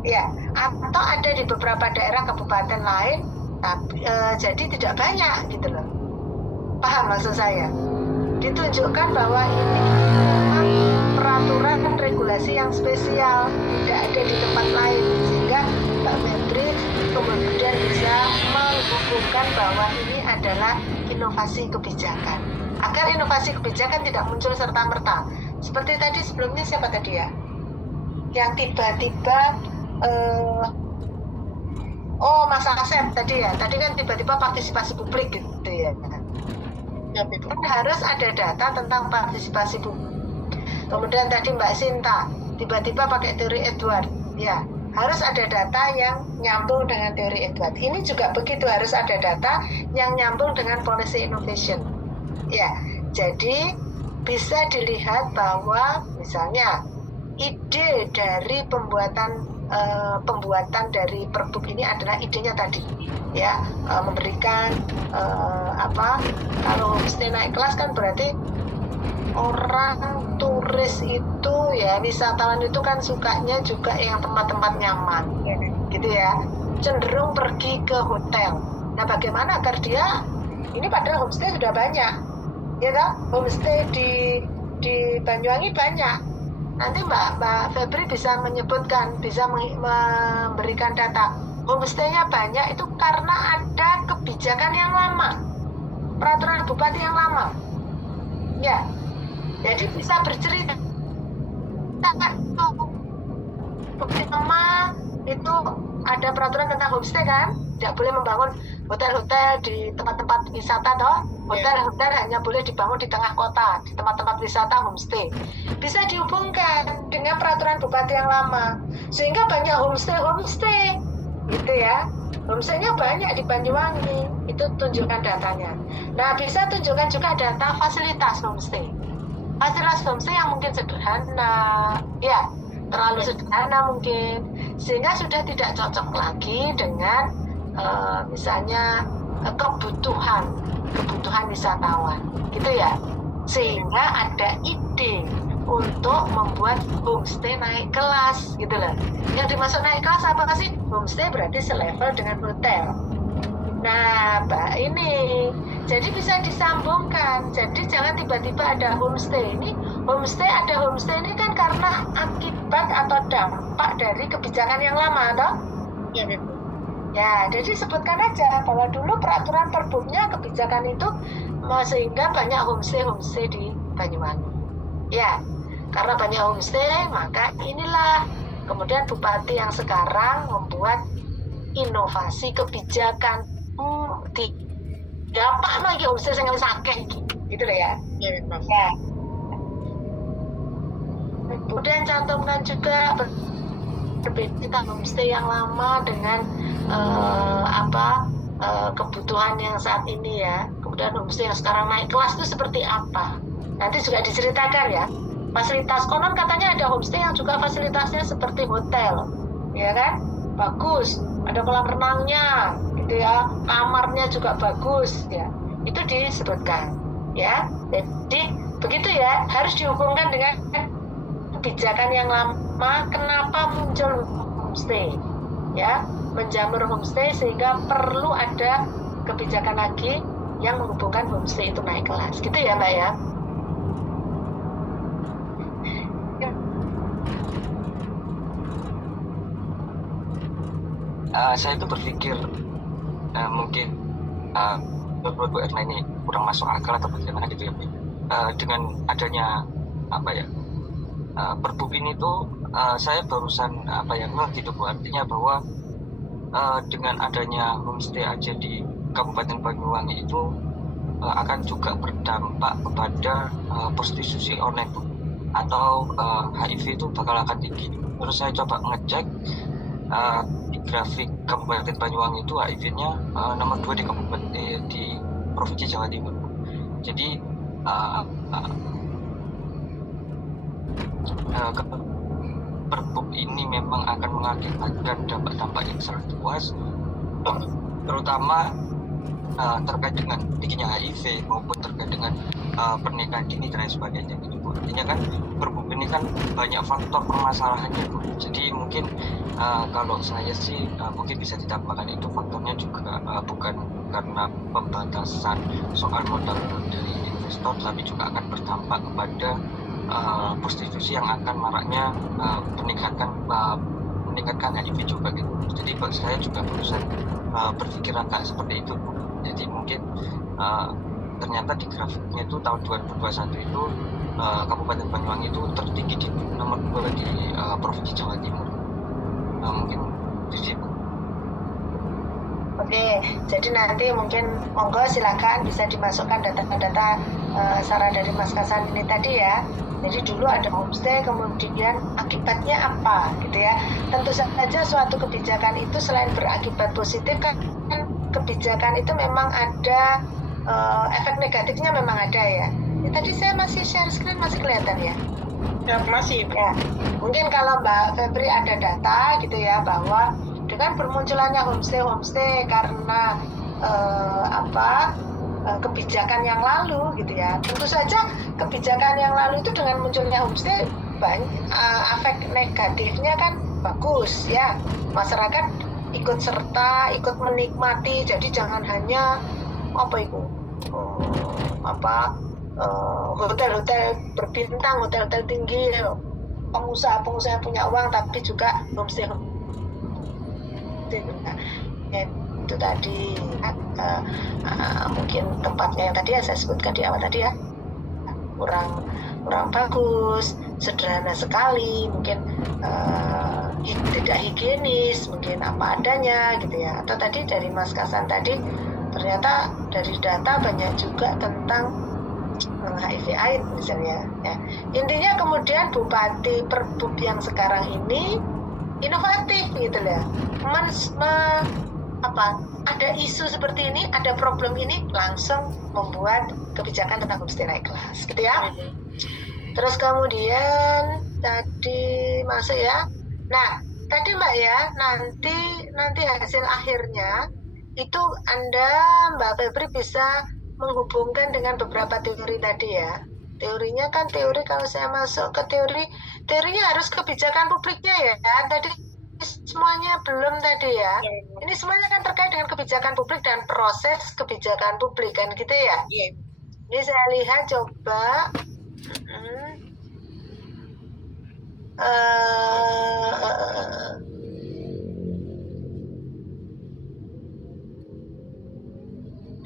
Ya, atau ada di beberapa daerah kabupaten lain. Tapi jadi tidak banyak gitu loh. Paham maksud saya? Ditunjukkan bahwa ini memang peraturan dan regulasi yang spesial, tidak ada di tempat lain, sehingga Mbak Febri kemudian bisa menghubungkan bahwa ini adalah inovasi kebijakan. Agar inovasi kebijakan tidak muncul serta-merta. Seperti tadi sebelumnya siapa tadi ya? Yang tiba-tiba Mas Asep tadi ya, tadi kan tiba-tiba partisipasi publik gitu ya. Kan harus ada data tentang partisipasi publik. Kemudian tadi Mbak Sinta tiba-tiba pakai teori Edward, ya harus ada data yang nyambung dengan teori Edward. Ini juga begitu, harus ada data yang nyambung dengan policy innovation. Ya, jadi bisa dilihat bahwa misalnya ide dari pembuatan dari Perbup ini adalah idenya tadi ya, memberikan kalau homestay naik kelas kan berarti orang turis itu ya, wisatawan itu kan sukanya juga yang tempat-tempat nyaman gitu ya, cenderung pergi ke hotel. Nah bagaimana agar dia, ini padahal homestay sudah banyak ya kan, homestay di Banyuwangi banyak. Nanti Mbak Febri bisa menyebutkan, bisa memberikan data. Homestay-nya banyak itu karena ada kebijakan yang lama, peraturan bupati yang lama. Ya, jadi bisa bercerita. Bukti lama itu ada peraturan tentang homestay kan, tidak boleh membangun hotel-hotel di tempat-tempat wisata toh. Hotel-hotel hanya boleh dibangun di tengah kota, di tempat-tempat wisata homestay. Bisa dihubungkan dengan peraturan bupati yang lama, sehingga banyak homestay, gitu ya. Homestay-nya banyak di Banyuwangi, itu tunjukkan datanya. Nah, bisa tunjukkan juga data fasilitas homestay. Fasilitas homestay yang mungkin sederhana, ya, terlalu sederhana mungkin, sehingga sudah tidak cocok lagi dengan misalnya kebutuhan wisatawan gitu ya, sehingga ada ide untuk membuat homestay naik kelas gitu loh. Yang dimaksud naik kelas apa sih? Homestay berarti selevel dengan hotel. Nah ini jadi bisa disambungkan, jadi jangan tiba-tiba ada homestay ini kan karena akibat atau dampak dari kebijakan yang lama toh? Ya, Ya, jadi sebutkan aja bahwa dulu peraturan perbumnya kebijakan itu sehingga banyak homestay di Banyuwangi. Ya, karena banyak homestay, maka inilah kemudian bupati yang sekarang membuat inovasi kebijakan di dapat lagi homestay yang sakit gitu loh ya. Iya, Mas. Ya. Kemudian cantumkan juga berbeda homestay yang lama dengan kebutuhan yang saat ini ya. Kemudian homestay yang sekarang naik kelas itu seperti apa? Nanti juga diceritakan ya. Fasilitas konon katanya ada homestay yang juga fasilitasnya seperti hotel, ya kan? Bagus, ada kolam renangnya, gitu ya. Kamarnya juga bagus, ya. Itu disebutkan, ya. Jadi begitu ya, harus dihubungkan dengan kebijakan yang lama. Kenapa muncul homestay, ya? Menjamur homestay sehingga perlu ada kebijakan lagi yang menghubungkan homestay itu naik kelas, gitu ya, Mbak ya. Saya itu berpikir mungkin Bu Erna ini kurang masuk akal atau bagaimana gitu ya, dengan adanya Perbup ini tuh saya barusan gitu Bu, artinya bahwa dengan adanya homestay aja di Kabupaten Banyuwangi itu akan juga berdampak kepada prostitusi online Bu, atau HIV itu bakal akan tinggi. Terus saya coba ngecek di grafik Kabupaten Banyuwangi itu HIV-nya nomor 2 di Provinsi Jawa Timur. Jadi Perbup ini memang akan mengakibatkan dampak-dampak yang sangat luas, terutama terkait dengan tingginya HIV maupun terkait dengan pernikahan dini dan sebagainya gitu Bu. Artinya kan Perbup ini kan banyak faktor permasalahannya Bu. Jadi mungkin kalau saya sih mungkin bisa ditambahkan itu faktornya juga bukan karena pembatasan soal modal dari investor, tapi juga akan berdampak kepada prostitusi yang akan maraknya meningkatkan HIV juga gitu. Jadi saya juga berusaha berpikir agak seperti itu Bu. Jadi mungkin ternyata di grafiknya itu tahun 2021 itu Kabupaten Banyuwangi itu tertinggi di nomor 2 di Provinsi Jawa Timur. Mungkin itu sih Bu. Oke, jadi nanti mungkin monggo silakan bisa dimasukkan data-data saran dari Mas Kasan ini tadi ya. Jadi dulu ada homestay, kemudian akibatnya apa gitu ya. Tentu saja suatu kebijakan itu selain berakibat positif kan kebijakan itu memang ada efek negatifnya memang ada ya. Tadi saya masih share screen, masih kelihatan ya? Ya, masih. Ya, mungkin kalau Mbak Febri ada data gitu ya bahwa dengan bermunculannya homestay karena kebijakan yang lalu gitu ya. Tentu saja kebijakan yang lalu itu dengan munculnya homestay efek negatifnya kan bagus ya. Masyarakat ikut serta, ikut menikmati. Jadi jangan hanya hotel-hotel berbintang, hotel-hotel tinggi, pengusaha-pengusaha yang punya uang, tapi juga homestay. Itu tadi mungkin tempatnya yang tadi ya saya sebutkan di awal tadi ya kurang bagus, sederhana sekali, mungkin tidak higienis, mungkin apa adanya gitu ya. Atau tadi dari Mas Kasan tadi ternyata dari data banyak juga tentang HIV/AIDS misalnya ya. Intinya kemudian Bupati Perbup yang sekarang ini inovatif gitu ya. Ada isu seperti ini, ada problem ini, langsung membuat kebijakan tentang homestay naik kelas gitu ya. Terus kemudian tadi masuk ya. Nah, tadi Mbak ya, nanti hasil akhirnya itu Mbak Febri bisa menghubungkan dengan beberapa teori tadi ya. Teorinya kan kalau saya masuk ke teorinya harus kebijakan publiknya ya. Tadi semuanya belum tadi ya. Ini semuanya kan terkait dengan kebijakan publik dan proses kebijakan publik kan gitu ya. Iya. Ini saya lihat coba.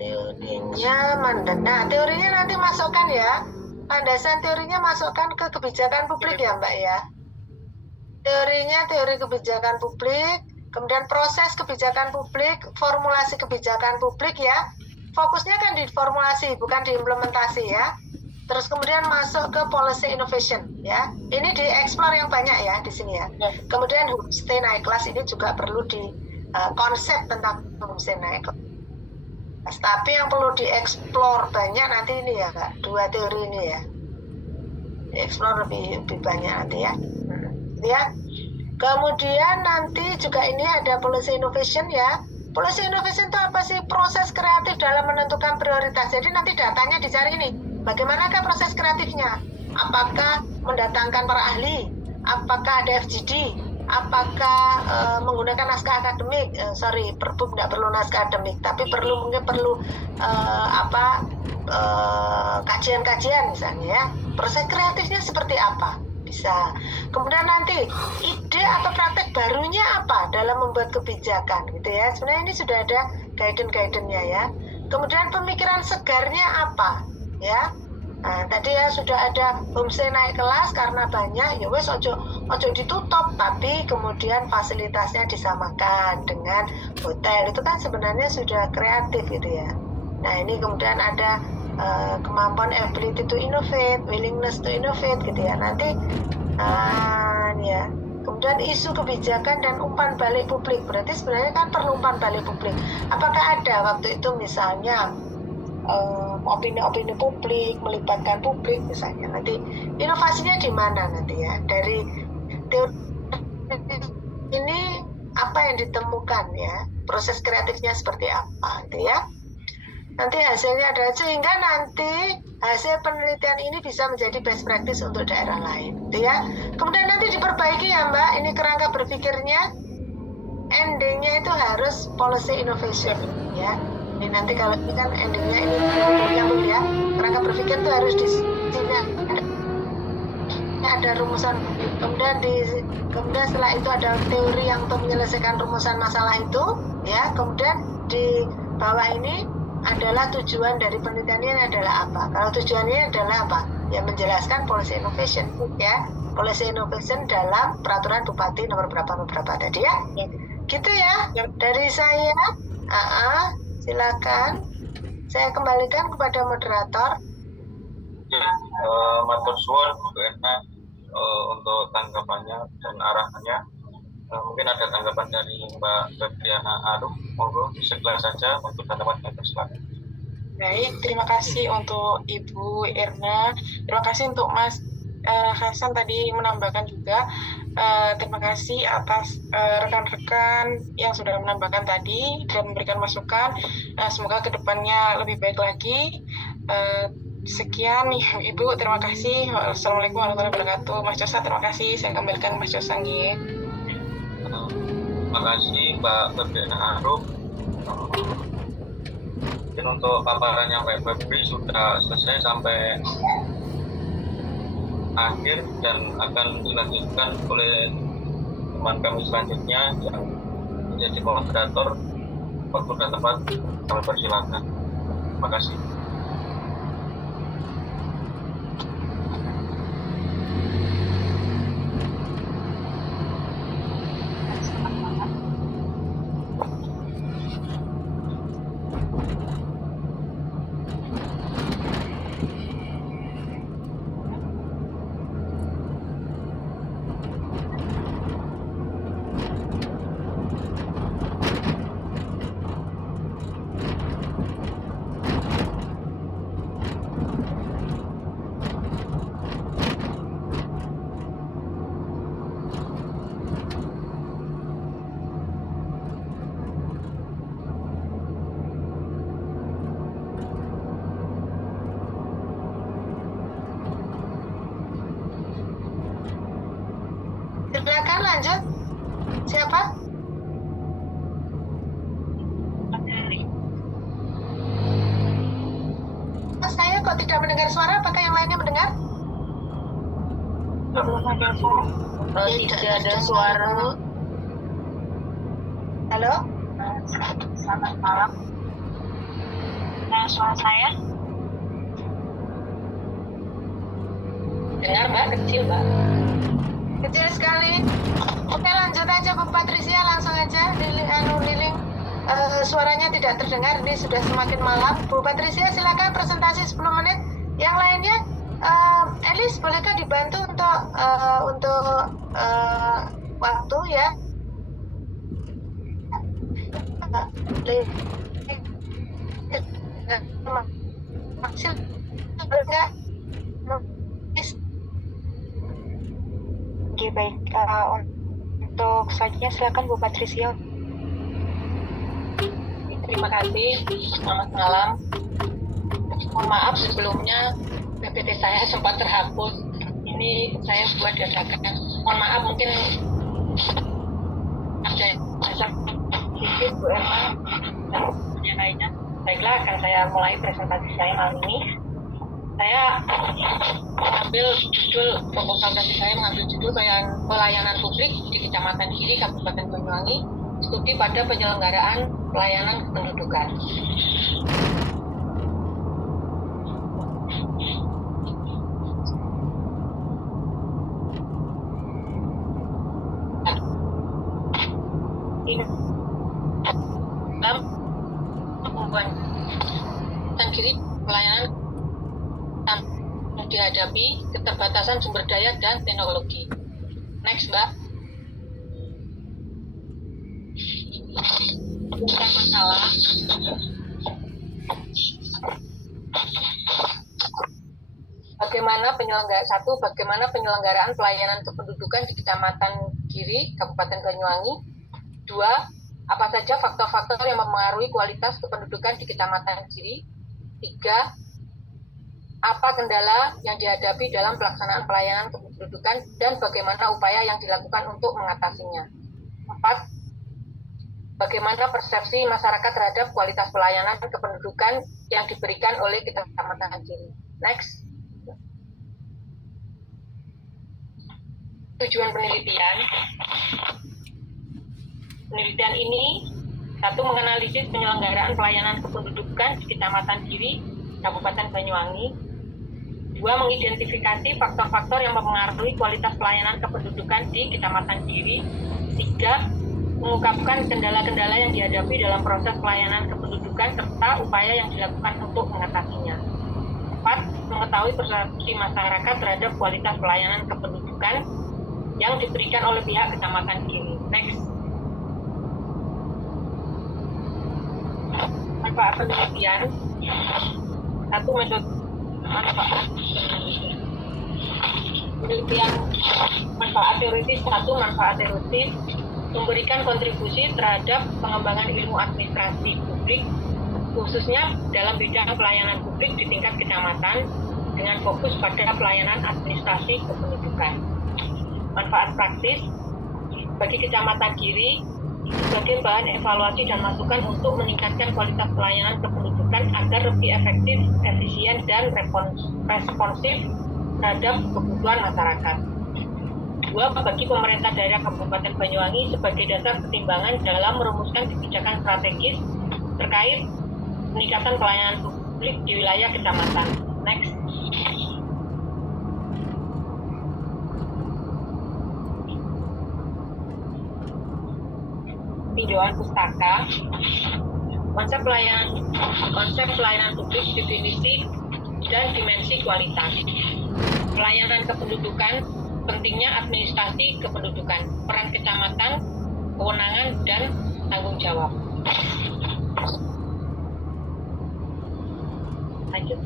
Teorinya mandat. Nah, teorinya nanti masukkan ya. Landasan teorinya masukkan ke kebijakan publik ya, Mbak ya. Teorinya teori kebijakan publik, kemudian proses kebijakan publik, formulasi kebijakan publik ya. Fokusnya kan di formulasi, bukan di implementasi ya. Terus kemudian masuk ke policy innovation ya. Ini dieksplor yang banyak ya di sini ya. Kemudian homestay naik kelas ini juga perlu di konsep tentang homestay naik kelas. Tapi yang perlu dieksplor banyak nanti ini ya Kak, dua teori ini ya. Dieksplor lebih banyak nanti ya. Ya. Kemudian nanti juga ini ada policy innovation ya. Policy innovation itu apa sih? Proses kreatif dalam menentukan prioritas. Jadi nanti datanya dicari ini. Bagaimanakah proses kreatifnya? Apakah mendatangkan para ahli? Apakah ada FGD? Apakah menggunakan naskah akademik? Perpup tidak perlu naskah akademik, tapi mungkin perlu kajian-kajian misalnya ya. Proses kreatifnya seperti apa? Bisa. Kemudian nanti ide atau praktek barunya apa dalam membuat kebijakan gitu ya. Sebenarnya ini sudah ada guidance-nya ya. Kemudian pemikiran segarnya apa ya. Nah, tadi ya sudah ada homestay naik kelas karena banyak ya wes ojo ditutup, tapi kemudian fasilitasnya disamakan dengan hotel. Itu kan sebenarnya sudah kreatif gitu ya. Nah, ini kemudian ada kemampuan ability to innovate, willingness to innovate gitu ya. Nanti ya. Kemudian isu kebijakan dan umpan balik publik. Berarti sebenarnya kan perlu umpan balik publik. Apakah ada waktu itu misalnya opini-opini publik, melibatkan publik misalnya. Nanti inovasinya di mana nanti ya? Dari teori ini apa yang ditemukan ya? Proses kreatifnya seperti apa gitu ya? Nanti hasilnya ada, sehingga nanti hasil penelitian ini bisa menjadi best practice untuk daerah lain gitu ya. Kemudian nanti diperbaiki ya Mbak, ini kerangka berpikirnya, endingnya itu harus policy innovation ya. Ini nanti kalau ini kan endingnya ini nyambung ya, kerangka berpikir itu harus di sini ada rumusan, kemudian setelah itu ada teori yang untuk menyelesaikan rumusan masalah itu ya. Kemudian di bawah ini adalah tujuan dari penelitian ini adalah apa. Kalau tujuannya adalah apa ya, menjelaskan policy innovation ya, policy innovation dalam peraturan bupati nomor berapa tadi ya. Gitu ya dari saya. Silakan, saya kembalikan kepada moderator. Matur suwun Bu Erna untuk tanggapannya dan arahannya. Mungkin ada tanggapan dari Mbak Febriana Arum, monggo disebelah saja untuk tanggapan silakan. Baik, terima kasih untuk Ibu Erna. Terima kasih untuk Mas Hasan tadi menambahkan juga. Terima kasih atas rekan-rekan yang sudah menambahkan tadi dan memberikan masukan. Semoga kedepannya lebih baik lagi. Sekian Ibu, terima kasih. Wassalamualaikum warahmatullahi wabarakatuh. Mas Josa, terima kasih. Saya kembalikan Mas Josa. Terima kasih Mbak Febriana Arum. Mungkin untuk paparannya Mbak Febri sudah selesai sampai akhir dan akan dilanjutkan oleh teman kami selanjutnya yang menjadi moderator. Waktu dan tempat kami persilakan. Terima kasih. Silakan lanjut. Siapa? Saya kok tidak mendengar suara. Apakah yang lainnya mendengar? Tidak ada suara. Halo? Selamat malam. suara saya? Dengar Mbak, kecil Mbak. Kecil sekali. Oke, lanjut aja Bu Patricia, langsung aja Liling. Suaranya tidak terdengar, ini sudah semakin malam. Bu Patricia silakan presentasi 10 menit. Yang lainnya, Elis bolehkah dibantu untuk waktu ya? Oke, baik. Untuk selanjutnya silakan Bu Patricia. Terima kasih. Selamat malam. Mohon maaf sebelumnya PPT saya sempat terhapus. Ini saya buat dadakan. Mohon maaf mungkin ada sedikit Bu Emma dan yang lainnya. Baiklah, akan saya mulai presentasi saya malam ini. Saya mengambil judul presentasi saya mengambil judul pelayanan publik di Kecamatan Giri, Kabupaten Banyuwangi, studi pada penyelenggaraan pelayanan kependudukan. Dalam Kecamatan Giri, pelayanan dihadapi keterbatasan sumber daya dan teknologi. Next, Mbak. Bukan masalah. Bagaimana penyelenggaraan pelayanan kependudukan di Kecamatan Giri, Kabupaten Banyuwangi. 2. Apa saja faktor-faktor yang mempengaruhi kualitas kependudukan di Kecamatan Giri. 3. Apa kendala yang dihadapi dalam pelaksanaan pelayanan kependudukan dan bagaimana upaya yang dilakukan untuk mengatasinya. 4. Bagaimana persepsi masyarakat terhadap kualitas pelayanan kependudukan yang diberikan oleh Kecamatan Giri. Next. Tujuan penelitian. Penelitian ini, 1. Menganalisis penyelenggaraan pelayanan kependudukan di Kecamatan Giri, Kabupaten Banyuwangi. 2. Mengidentifikasi faktor-faktor yang mempengaruhi kualitas pelayanan kependudukan di Kecamatan Giri. 3. Mengungkapkan kendala-kendala yang dihadapi dalam proses pelayanan kependudukan serta upaya yang dilakukan untuk mengatasinya. 4. Mengetahui persepsi masyarakat terhadap kualitas pelayanan kependudukan yang diberikan oleh pihak Kecamatan Giri. Next. Manfaat penelitian. 1. Metode manfaat penelitian. Manfaat teoritis. 1. Manfaat teoritis memberikan kontribusi terhadap pengembangan ilmu administrasi publik, khususnya dalam bidang pelayanan publik di tingkat kecamatan dengan fokus pada pelayanan administrasi kependudukan. Manfaat praktis bagi Kecamatan Giri sebagai bahan evaluasi dan masukan untuk meningkatkan kualitas pelayanan kependudukan agar lebih efektif, efisien, dan responsif terhadap kebutuhan masyarakat. 2. Bagi pemerintah daerah Kabupaten Banyuwangi sebagai dasar pertimbangan dalam merumuskan kebijakan strategis terkait peningkatan pelayanan publik di wilayah kecamatan. Next. Tinjauan pustaka. Konsep pelayanan publik, definisi dan dimensi kualitas. Pelayanan kependudukan, pentingnya administrasi kependudukan, peran kecamatan, kewenangan dan tanggung jawab. Lanjut.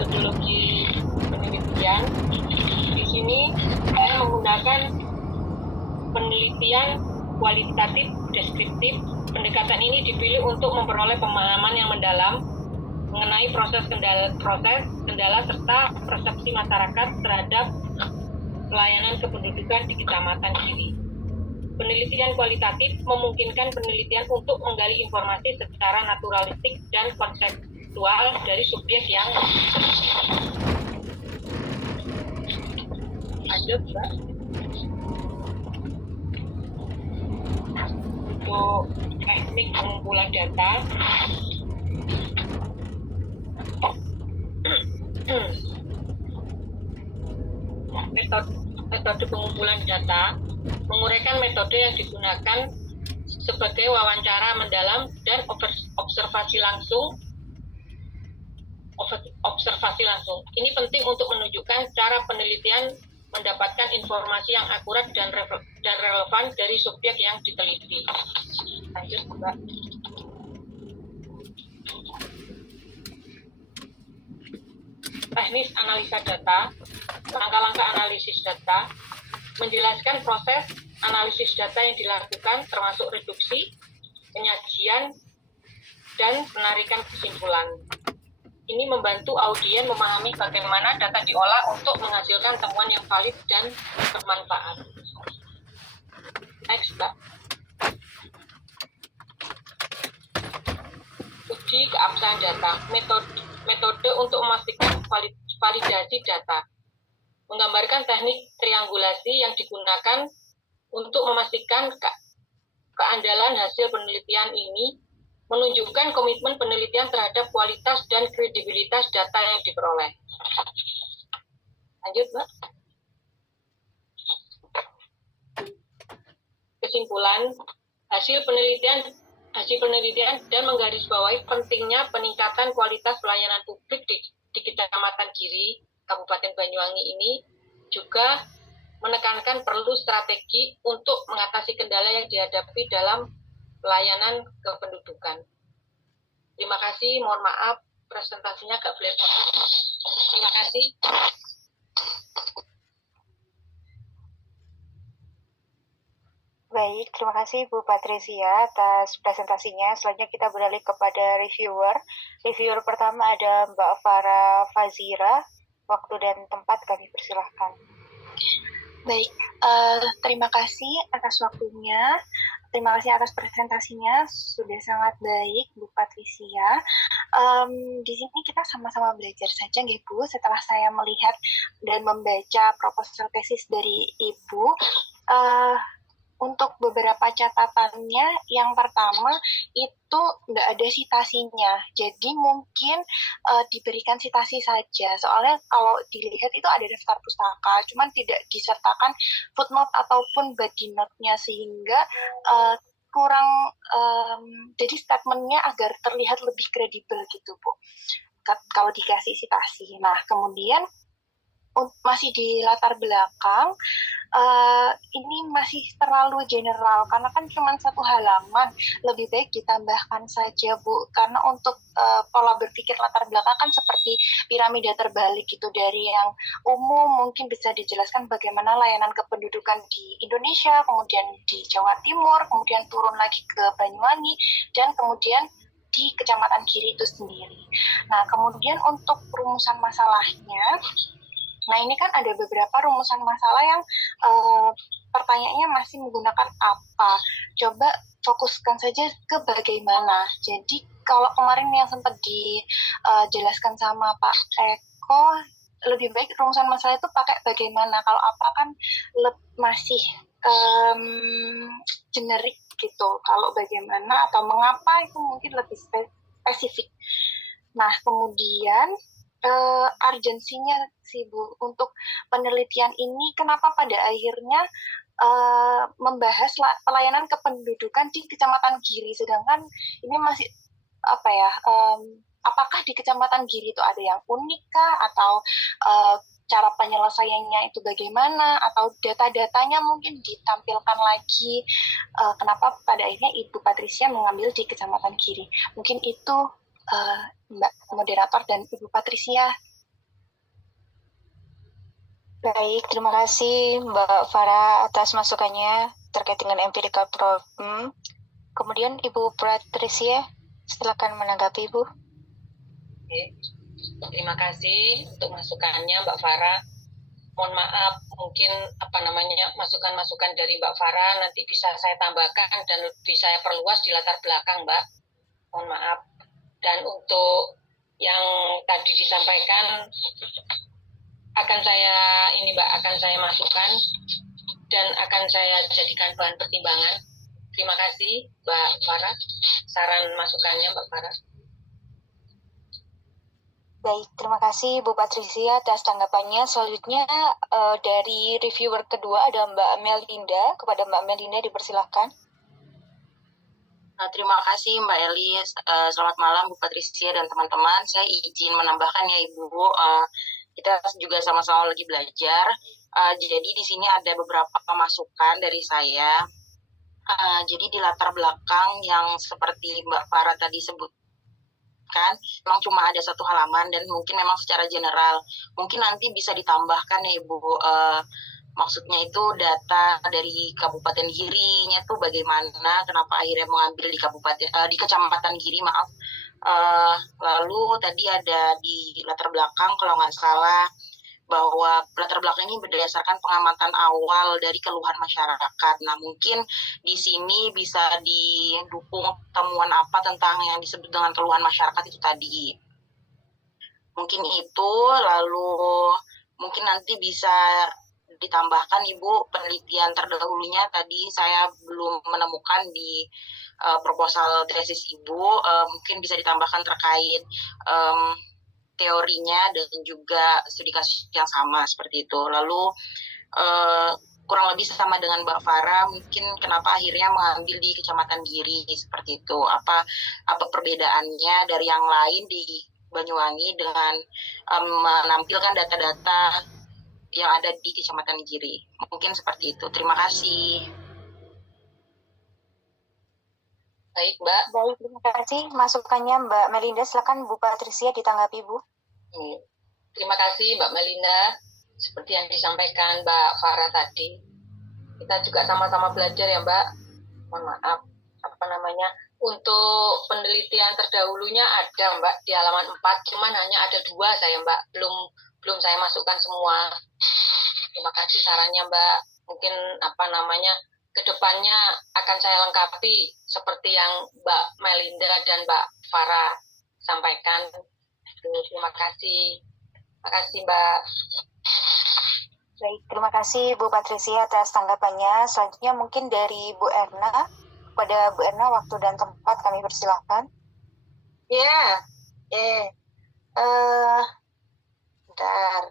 Metodologi penelitian. Di sini saya menggunakan penelitian kualitatif deskriptif. Pendekatan ini dipilih untuk memperoleh pemahaman yang mendalam mengenai proses kendala serta persepsi masyarakat terhadap pelayanan kependudukan di Kecamatan Giri. Penelitian kualitatif memungkinkan penelitian untuk menggali informasi secara naturalistik dan konseptual dari subjek yang lanjut, Mbak. untuk teknik pengumpulan data. Metode pengumpulan data menguraikan metode yang digunakan sebagai wawancara mendalam dan observasi langsung. Ini penting untuk menunjukkan cara penelitian mendapatkan informasi yang akurat dan relevan dari subjek yang diteliti. Lanjut, Mbak. Teknis analisa data, langkah-langkah analisis data, menjelaskan proses analisis data yang dilakukan termasuk reduksi, penyajian, dan penarikan kesimpulan. Ini membantu audien memahami bagaimana data diolah untuk menghasilkan temuan yang valid dan bermanfaat. Next, Mbak. Uji keabsahan data, metode untuk memastikan validasi data. Menggambarkan teknik triangulasi yang digunakan untuk memastikan keandalan hasil penelitian ini, menunjukkan komitmen penelitian terhadap kualitas dan kredibilitas data yang diperoleh. Lanjut, Mbak. Kesimpulan, hasil penelitian dan menggarisbawahi pentingnya peningkatan kualitas pelayanan publik di Kecamatan Giri, Kabupaten Banyuwangi ini juga menekankan perlu strategi untuk mengatasi kendala yang dihadapi dalam pelayanan kependudukan. Terima kasih, mohon maaf presentasinya agak belepotan. Terima kasih. Baik, terima kasih Bu Patricia atas presentasinya. Selanjutnya kita beralih kepada reviewer. Reviewer pertama ada Mbak Farah Fazira. Waktu dan tempat kami persilahkan. Baik, terima kasih atas waktunya. Terima kasih atas presentasinya, sudah sangat baik Bu Patricia. Di sini kita sama-sama belajar saja nggih Bu, setelah saya melihat dan membaca proposal tesis dari Ibu. Untuk beberapa catatannya, yang pertama itu nggak ada sitasinya, jadi mungkin diberikan sitasi saja. Soalnya kalau dilihat itu ada daftar pustaka, cuman tidak disertakan footnote ataupun body note-nya, sehingga kurang, jadi statementnya agar terlihat lebih kredibel gitu Bu, kalau dikasih sitasi. Nah, kemudian masih di latar belakang, ini masih terlalu general karena kan cuma satu halaman, lebih baik ditambahkan saja Bu, karena untuk pola berpikir latar belakang kan seperti piramida terbalik gitu, dari yang umum mungkin bisa dijelaskan bagaimana layanan kependudukan di Indonesia, kemudian di Jawa Timur, kemudian turun lagi ke Banyuwangi, dan kemudian di Kecamatan Giri itu sendiri. Nah, kemudian untuk rumusan masalahnya, nah ini kan ada beberapa rumusan masalah yang pertanyaannya masih menggunakan apa. Coba fokuskan saja ke bagaimana. Jadi kalau kemarin yang sempat dijelaskan sama Pak Eko, lebih baik rumusan masalah itu pakai bagaimana. Kalau apa kan masih generik gitu. Kalau bagaimana atau mengapa itu mungkin lebih spesifik. Nah, kemudian urgensinya sih Bu untuk penelitian ini, kenapa pada akhirnya membahas pelayanan kependudukan di Kecamatan Giri, sedangkan ini masih apakah di Kecamatan Giri itu ada yang unik kah, atau cara penyelesaiannya itu bagaimana, atau data-datanya mungkin ditampilkan lagi, kenapa pada akhirnya Ibu Patricia mengambil di Kecamatan Giri. Mungkin itu Mbak moderator dan Ibu Patricia. Baik, terima kasih Mbak Farah atas masukannya terkait dengan empirical problem. Kemudian Ibu Patricia, silakan menanggapi Ibu. Oke. Terima kasih untuk masukannya Mbak Farah. Mohon maaf, mungkin masukan-masukan dari Mbak Farah nanti bisa saya tambahkan dan lebih saya perluas di latar belakang, Mbak. Mohon maaf. Dan untuk yang tadi disampaikan akan saya masukkan dan akan saya jadikan bahan pertimbangan. Terima terima kasih Mbak Farah. Saran masukannya Mbak Farah. Baik, terima kasih Bu Patricia atas tanggapannya. Selanjutnya dari reviewer kedua ada Mbak Melinda. Kepada Mbak Melinda dipersilahkan. Terima kasih Mbak Elis. Selamat malam Bu Patricia dan teman-teman. Saya izin menambahkan ya Ibu. Kita juga sama-sama lagi belajar. Jadi di sini ada beberapa masukan dari saya. Jadi di latar belakang yang seperti Mbak Farah tadi sebut kan memang cuma ada 1 halaman dan mungkin memang secara general mungkin nanti bisa ditambahkan ya Ibu, maksudnya itu data dari Kabupaten Giri-nya tuh bagaimana, kenapa akhirnya mengambil di Kecamatan Giri, maaf. Lalu tadi ada di latar belakang kalau nggak salah bahwa latar belakang ini berdasarkan pengamatan awal dari keluhan masyarakat. Nah, mungkin di sini bisa didukung temuan apa tentang yang disebut dengan keluhan masyarakat itu tadi. Mungkin itu, lalu mungkin nanti bisa ditambahkan Ibu penelitian terdahulunya tadi saya belum menemukan di proposal tesis Ibu, mungkin bisa ditambahkan terkait teorinya dan juga studi kasus yang sama seperti itu. Lalu kurang lebih sama dengan Mbak Farah, mungkin kenapa akhirnya mengambil di Kecamatan Giri seperti itu. Apa perbedaannya dari yang lain di Banyuwangi dengan menampilkan data-data yang ada di Kecamatan Giri. Mungkin seperti itu. Terima kasih. Baik, Mbak. Baik, terima kasih masukannya Mbak Melinda. Silakan Bu Patricia ditanggapi, Bu. Terima kasih Mbak Melinda. Seperti yang disampaikan Mbak Farah tadi, kita juga sama-sama belajar ya Mbak. Mohon maaf, untuk penelitian terdahulunya ada Mbak di halaman 4, cuman hanya ada 2 saya Mbak, belum saya masukkan semua. Terima kasih sarannya Mbak. Mungkin kedepannya akan saya lengkapi seperti yang Mbak Melinda dan Mbak Farah sampaikan. Terima kasih. Terima kasih Mbak. Baik, terima kasih Bu Patricia atas tanggapannya. Selanjutnya mungkin dari Bu Erna. Kepada Bu Erna, waktu dan tempat kami persilahkan. Ya, bentar.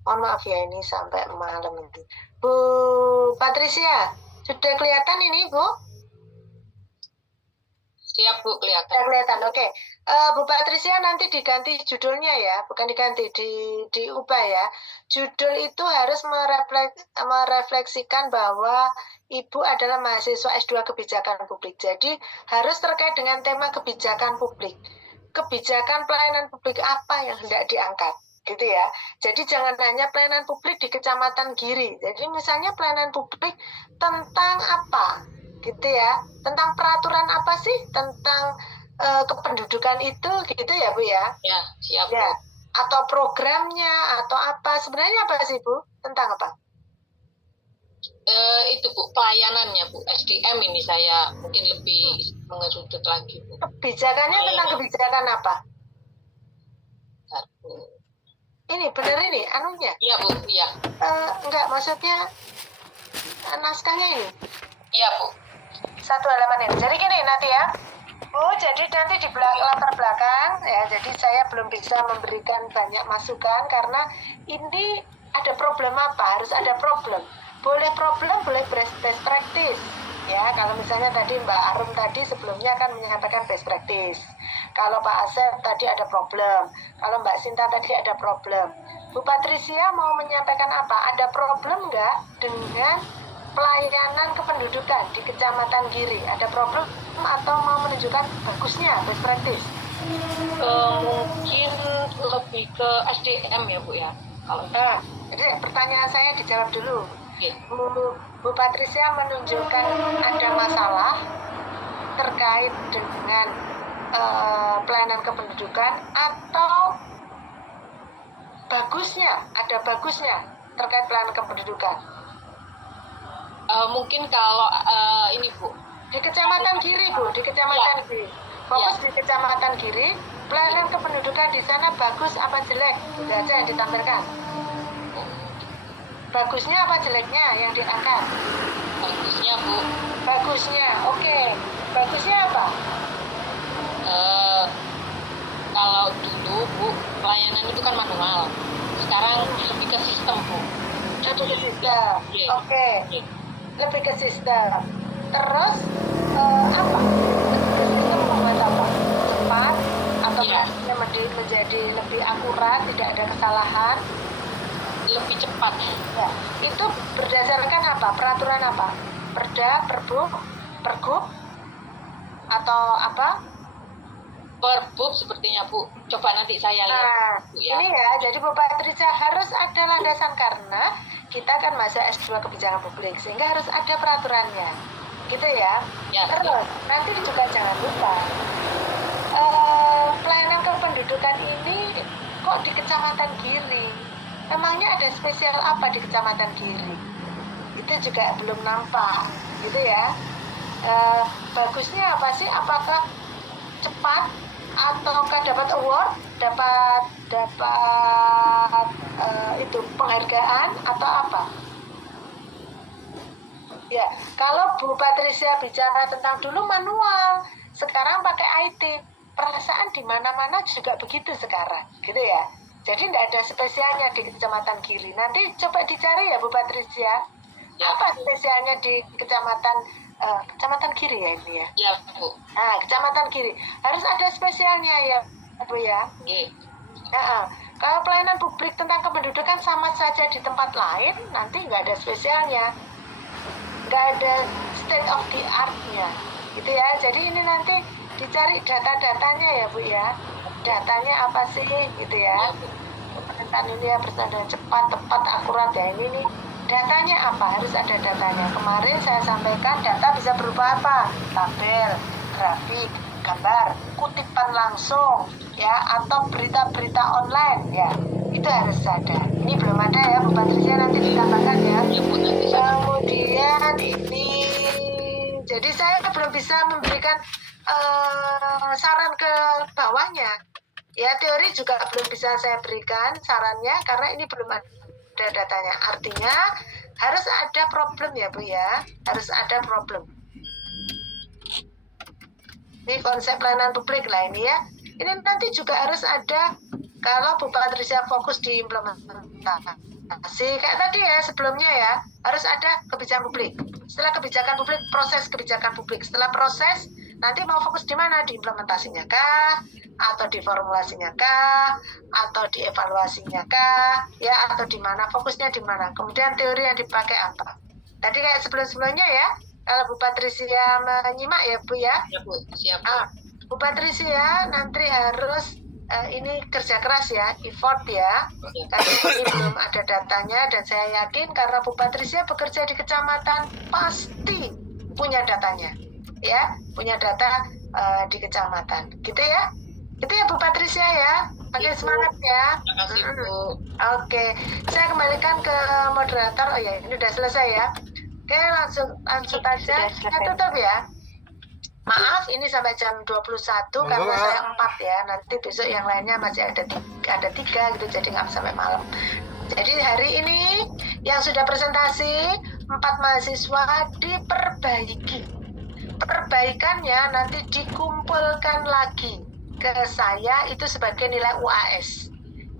Mohon maaf ya ini sampai malam ini. Bu Patricia, sudah kelihatan ini Bu? Siap Bu, kelihatan. Sudah kelihatan, oke. Bu Patricia nanti diganti judulnya ya, bukan diganti, diubah ya. Judul itu harus merefleksikan bahwa Ibu adalah mahasiswa S2 Kebijakan Publik. Jadi harus terkait dengan tema kebijakan publik. Kebijakan pelayanan publik apa yang hendak diangkat, gitu ya. Jadi jangan hanya pelayanan publik di Kecamatan Giri. Jadi misalnya pelayanan publik tentang apa, gitu ya. Tentang peraturan apa sih tentang kependudukan itu, gitu ya Bu ya. Ya, siap ya. Bu. Atau programnya atau apa, sebenarnya apa sih Bu? Tentang apa? Itu Bu, pelayanannya Bu, SDM ini saya mungkin lebih mengerucut lagi Bu. Kebijakannya tentang kebijakan apa? Ini benar ini anunya? Iya Bu, iya. Enggak, maksudnya naskahnya ini? Iya Bu. 1 halaman ini. Jadi gini nanti ya Bu, jadi nanti di latar belakang ya, jadi saya belum bisa memberikan banyak masukan karena ini ada problem apa, harus ada problem. Boleh problem, boleh best practice. Ya, kalau misalnya tadi Mbak Arum tadi sebelumnya kan menyampaikan best practice. Kalau Pak Asep tadi ada problem. Kalau Mbak Sinta tadi ada problem. Bu Patricia mau menyampaikan apa? Ada problem nggak dengan pelayanan kependudukan di Kecamatan Giri? Ada problem atau mau menunjukkan bagusnya best practice? Mungkin lebih ke SDM ya Bu ya. Jadi pertanyaan saya dijawab dulu. Okay. Bu Patricia menunjukkan ada masalah terkait dengan pelayanan kependudukan atau bagusnya, ada bagusnya terkait pelayanan kependudukan? Mungkin kalau ini Bu, di Kecamatan Giri Bu, di Kecamatan Giri. Fokus di Kecamatan Giri, pelayanan kependudukan di sana bagus apa jelek? Itu aja yang ditampilkan. Bagusnya apa jeleknya yang diangkat? Bagusnya Bu. Bagusnya, oke. Bagusnya apa? Kalau dulu Bu, pelayanan itu kan manual. Sekarang lebih ke sistem Bu. Lebih ke sistem. Iya. Oke. Iya. Lebih ke sistem. Terus apa? Lebih ke sistem membuat apa? Cepat atau Iya. menjadi lebih akurat, tidak ada kesalahan. Lebih cepat. Ya. Itu berdasarkan apa? Peraturan apa? Perda, Perbu, Pergub, atau apa? Perbuk sepertinya Bu. Coba nanti saya lihat Nah, Bu ya. ini ya, jadi Bu Patricia harus ada landasan karena kita kan masa S2 kebijakan publik, sehingga harus ada peraturannya, gitu ya. Ya, Terus, nanti juga jangan lupa, pelayanan kependudukan ini kok di Kecamatan Giri? Emangnya ada spesial apa di Kecamatan Giri? Itu juga belum nampak, gitu ya. Bagusnya apa sih? Apakah cepat ataukah dapat award, dapat itu penghargaan atau apa? Ya, kalau Bu Patricia bicara tentang dulu manual, sekarang pakai IT. Perasaan di mana-mana juga begitu sekarang, gitu ya. Jadi tidak ada spesialnya di Kecamatan Giri. Nanti coba dicari ya Bu Patricia. Ya, Apa Bu. spesialnya di Kecamatan Giri ya ini ya? Ya Bu. Nah, Kecamatan Giri harus ada spesialnya ya Bu ya. Oke. Kalau pelayanan publik tentang kependudukan sama saja di tempat lain, nanti nggak ada spesialnya, nggak ada state of the art-nya, gitu ya. Jadi ini nanti dicari data-datanya ya Bu ya. Datanya apa sih, gitu ya. Pemerintahan ini ya berjalan dengan cepat, tepat, akurat ya. Ini nih datanya apa? Harus ada datanya. Kemarin saya sampaikan data bisa berupa apa? Tabel, grafik, gambar, kutipan langsung, ya, atau berita-berita online, ya. Itu harus ada. Ini belum ada ya, Bu Patricia, nanti ditambahkan ya. Ya Bu, nanti saya. Kemudian ini, jadi saya belum bisa memberikan saran ke bawahnya. Ya, teori juga belum bisa saya berikan sarannya karena ini belum ada datanya. Artinya harus ada problem ya Bu ya, harus ada problem. Ini konsep pelayanan publik lah ini ya. Ini nanti juga harus ada, kalau Bu Patricia fokus di implementasi kayak tadi ya sebelumnya ya, harus ada kebijakan publik. Setelah kebijakan publik, proses kebijakan publik. Setelah proses, nanti mau fokus di mana? Di implementasinya kah? Atau di formulasinya kah? Atau di evaluasinya kah? Ya, atau di mana? Fokusnya di mana? Kemudian teori yang dipakai apa? Tadi kayak sebelum-sebelumnya ya, kalau Bu Patricia menyimak ya Bu ya. Ya Bu, siap. Bu Patricia nanti harus ini kerja keras ya, effort ya. Karena ini belum ada datanya dan saya yakin karena Bu Patricia bekerja di kecamatan pasti punya datanya. Ya, punya data di kecamatan. Gitu ya. Itu ya Bu Patricia ya. Makin semangat ya. Terima kasih Bu. Oke, saya kembalikan ke moderator. Oh ya, ini udah selesai ya. Oke, langsung aja. Saya tutup ya. Maaf, ini sampai jam 21 karena saya 4 ya. Nanti besok yang lainnya masih ada 3 gitu, jadi nggak sampai malam. Jadi hari ini yang sudah presentasi 4 mahasiswa diperbaiki. Perbaikannya nanti dikumpulkan lagi ke saya itu sebagai nilai UAS.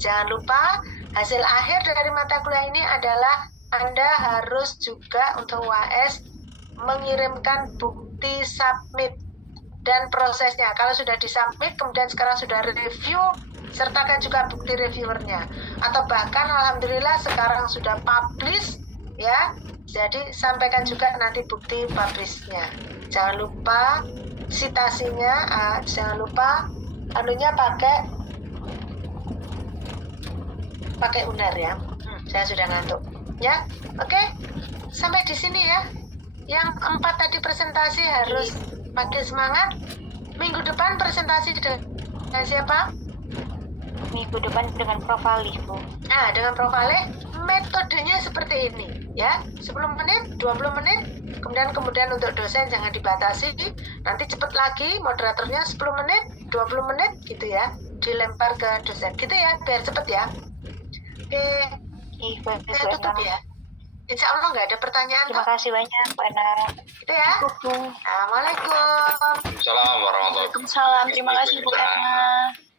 Jangan lupa hasil akhir dari mata kuliah ini adalah Anda harus juga untuk UAS mengirimkan bukti submit dan prosesnya. Kalau sudah disubmit kemudian sekarang sudah review, sertakan juga bukti reviewernya. Atau bahkan alhamdulillah sekarang sudah publish ya. Jadi sampaikan juga nanti bukti publishnya. Jangan lupa citasinya, jangan lupa anunya pakai unar ya. Saya sudah ngantuk ya. Oke, sampai di sini ya. Yang 4 tadi presentasi harus makin semangat. Minggu depan presentasi dengan siapa? Minggu depan dengan Prof. Ali, Bu. Nah, dengan Prof. Ali metodenya seperti ini ya. 10 menit, 20 menit. Kemudian untuk dosen jangan dibatasi. Nanti cepat lagi moderatornya 10 menit, 20 menit gitu ya. Dilempar ke dosen. Gitu ya, biar cepat ya. Oke. Saya tutup ya. Insya Allah nggak ada pertanyaan. Terima kasih banyak, Bu Ena. Itu ya. Assalamualaikum. Assalamualaikum warahmatullahi wabarakatuh. Waalaikumsalam. Terima kasih Bu Ena.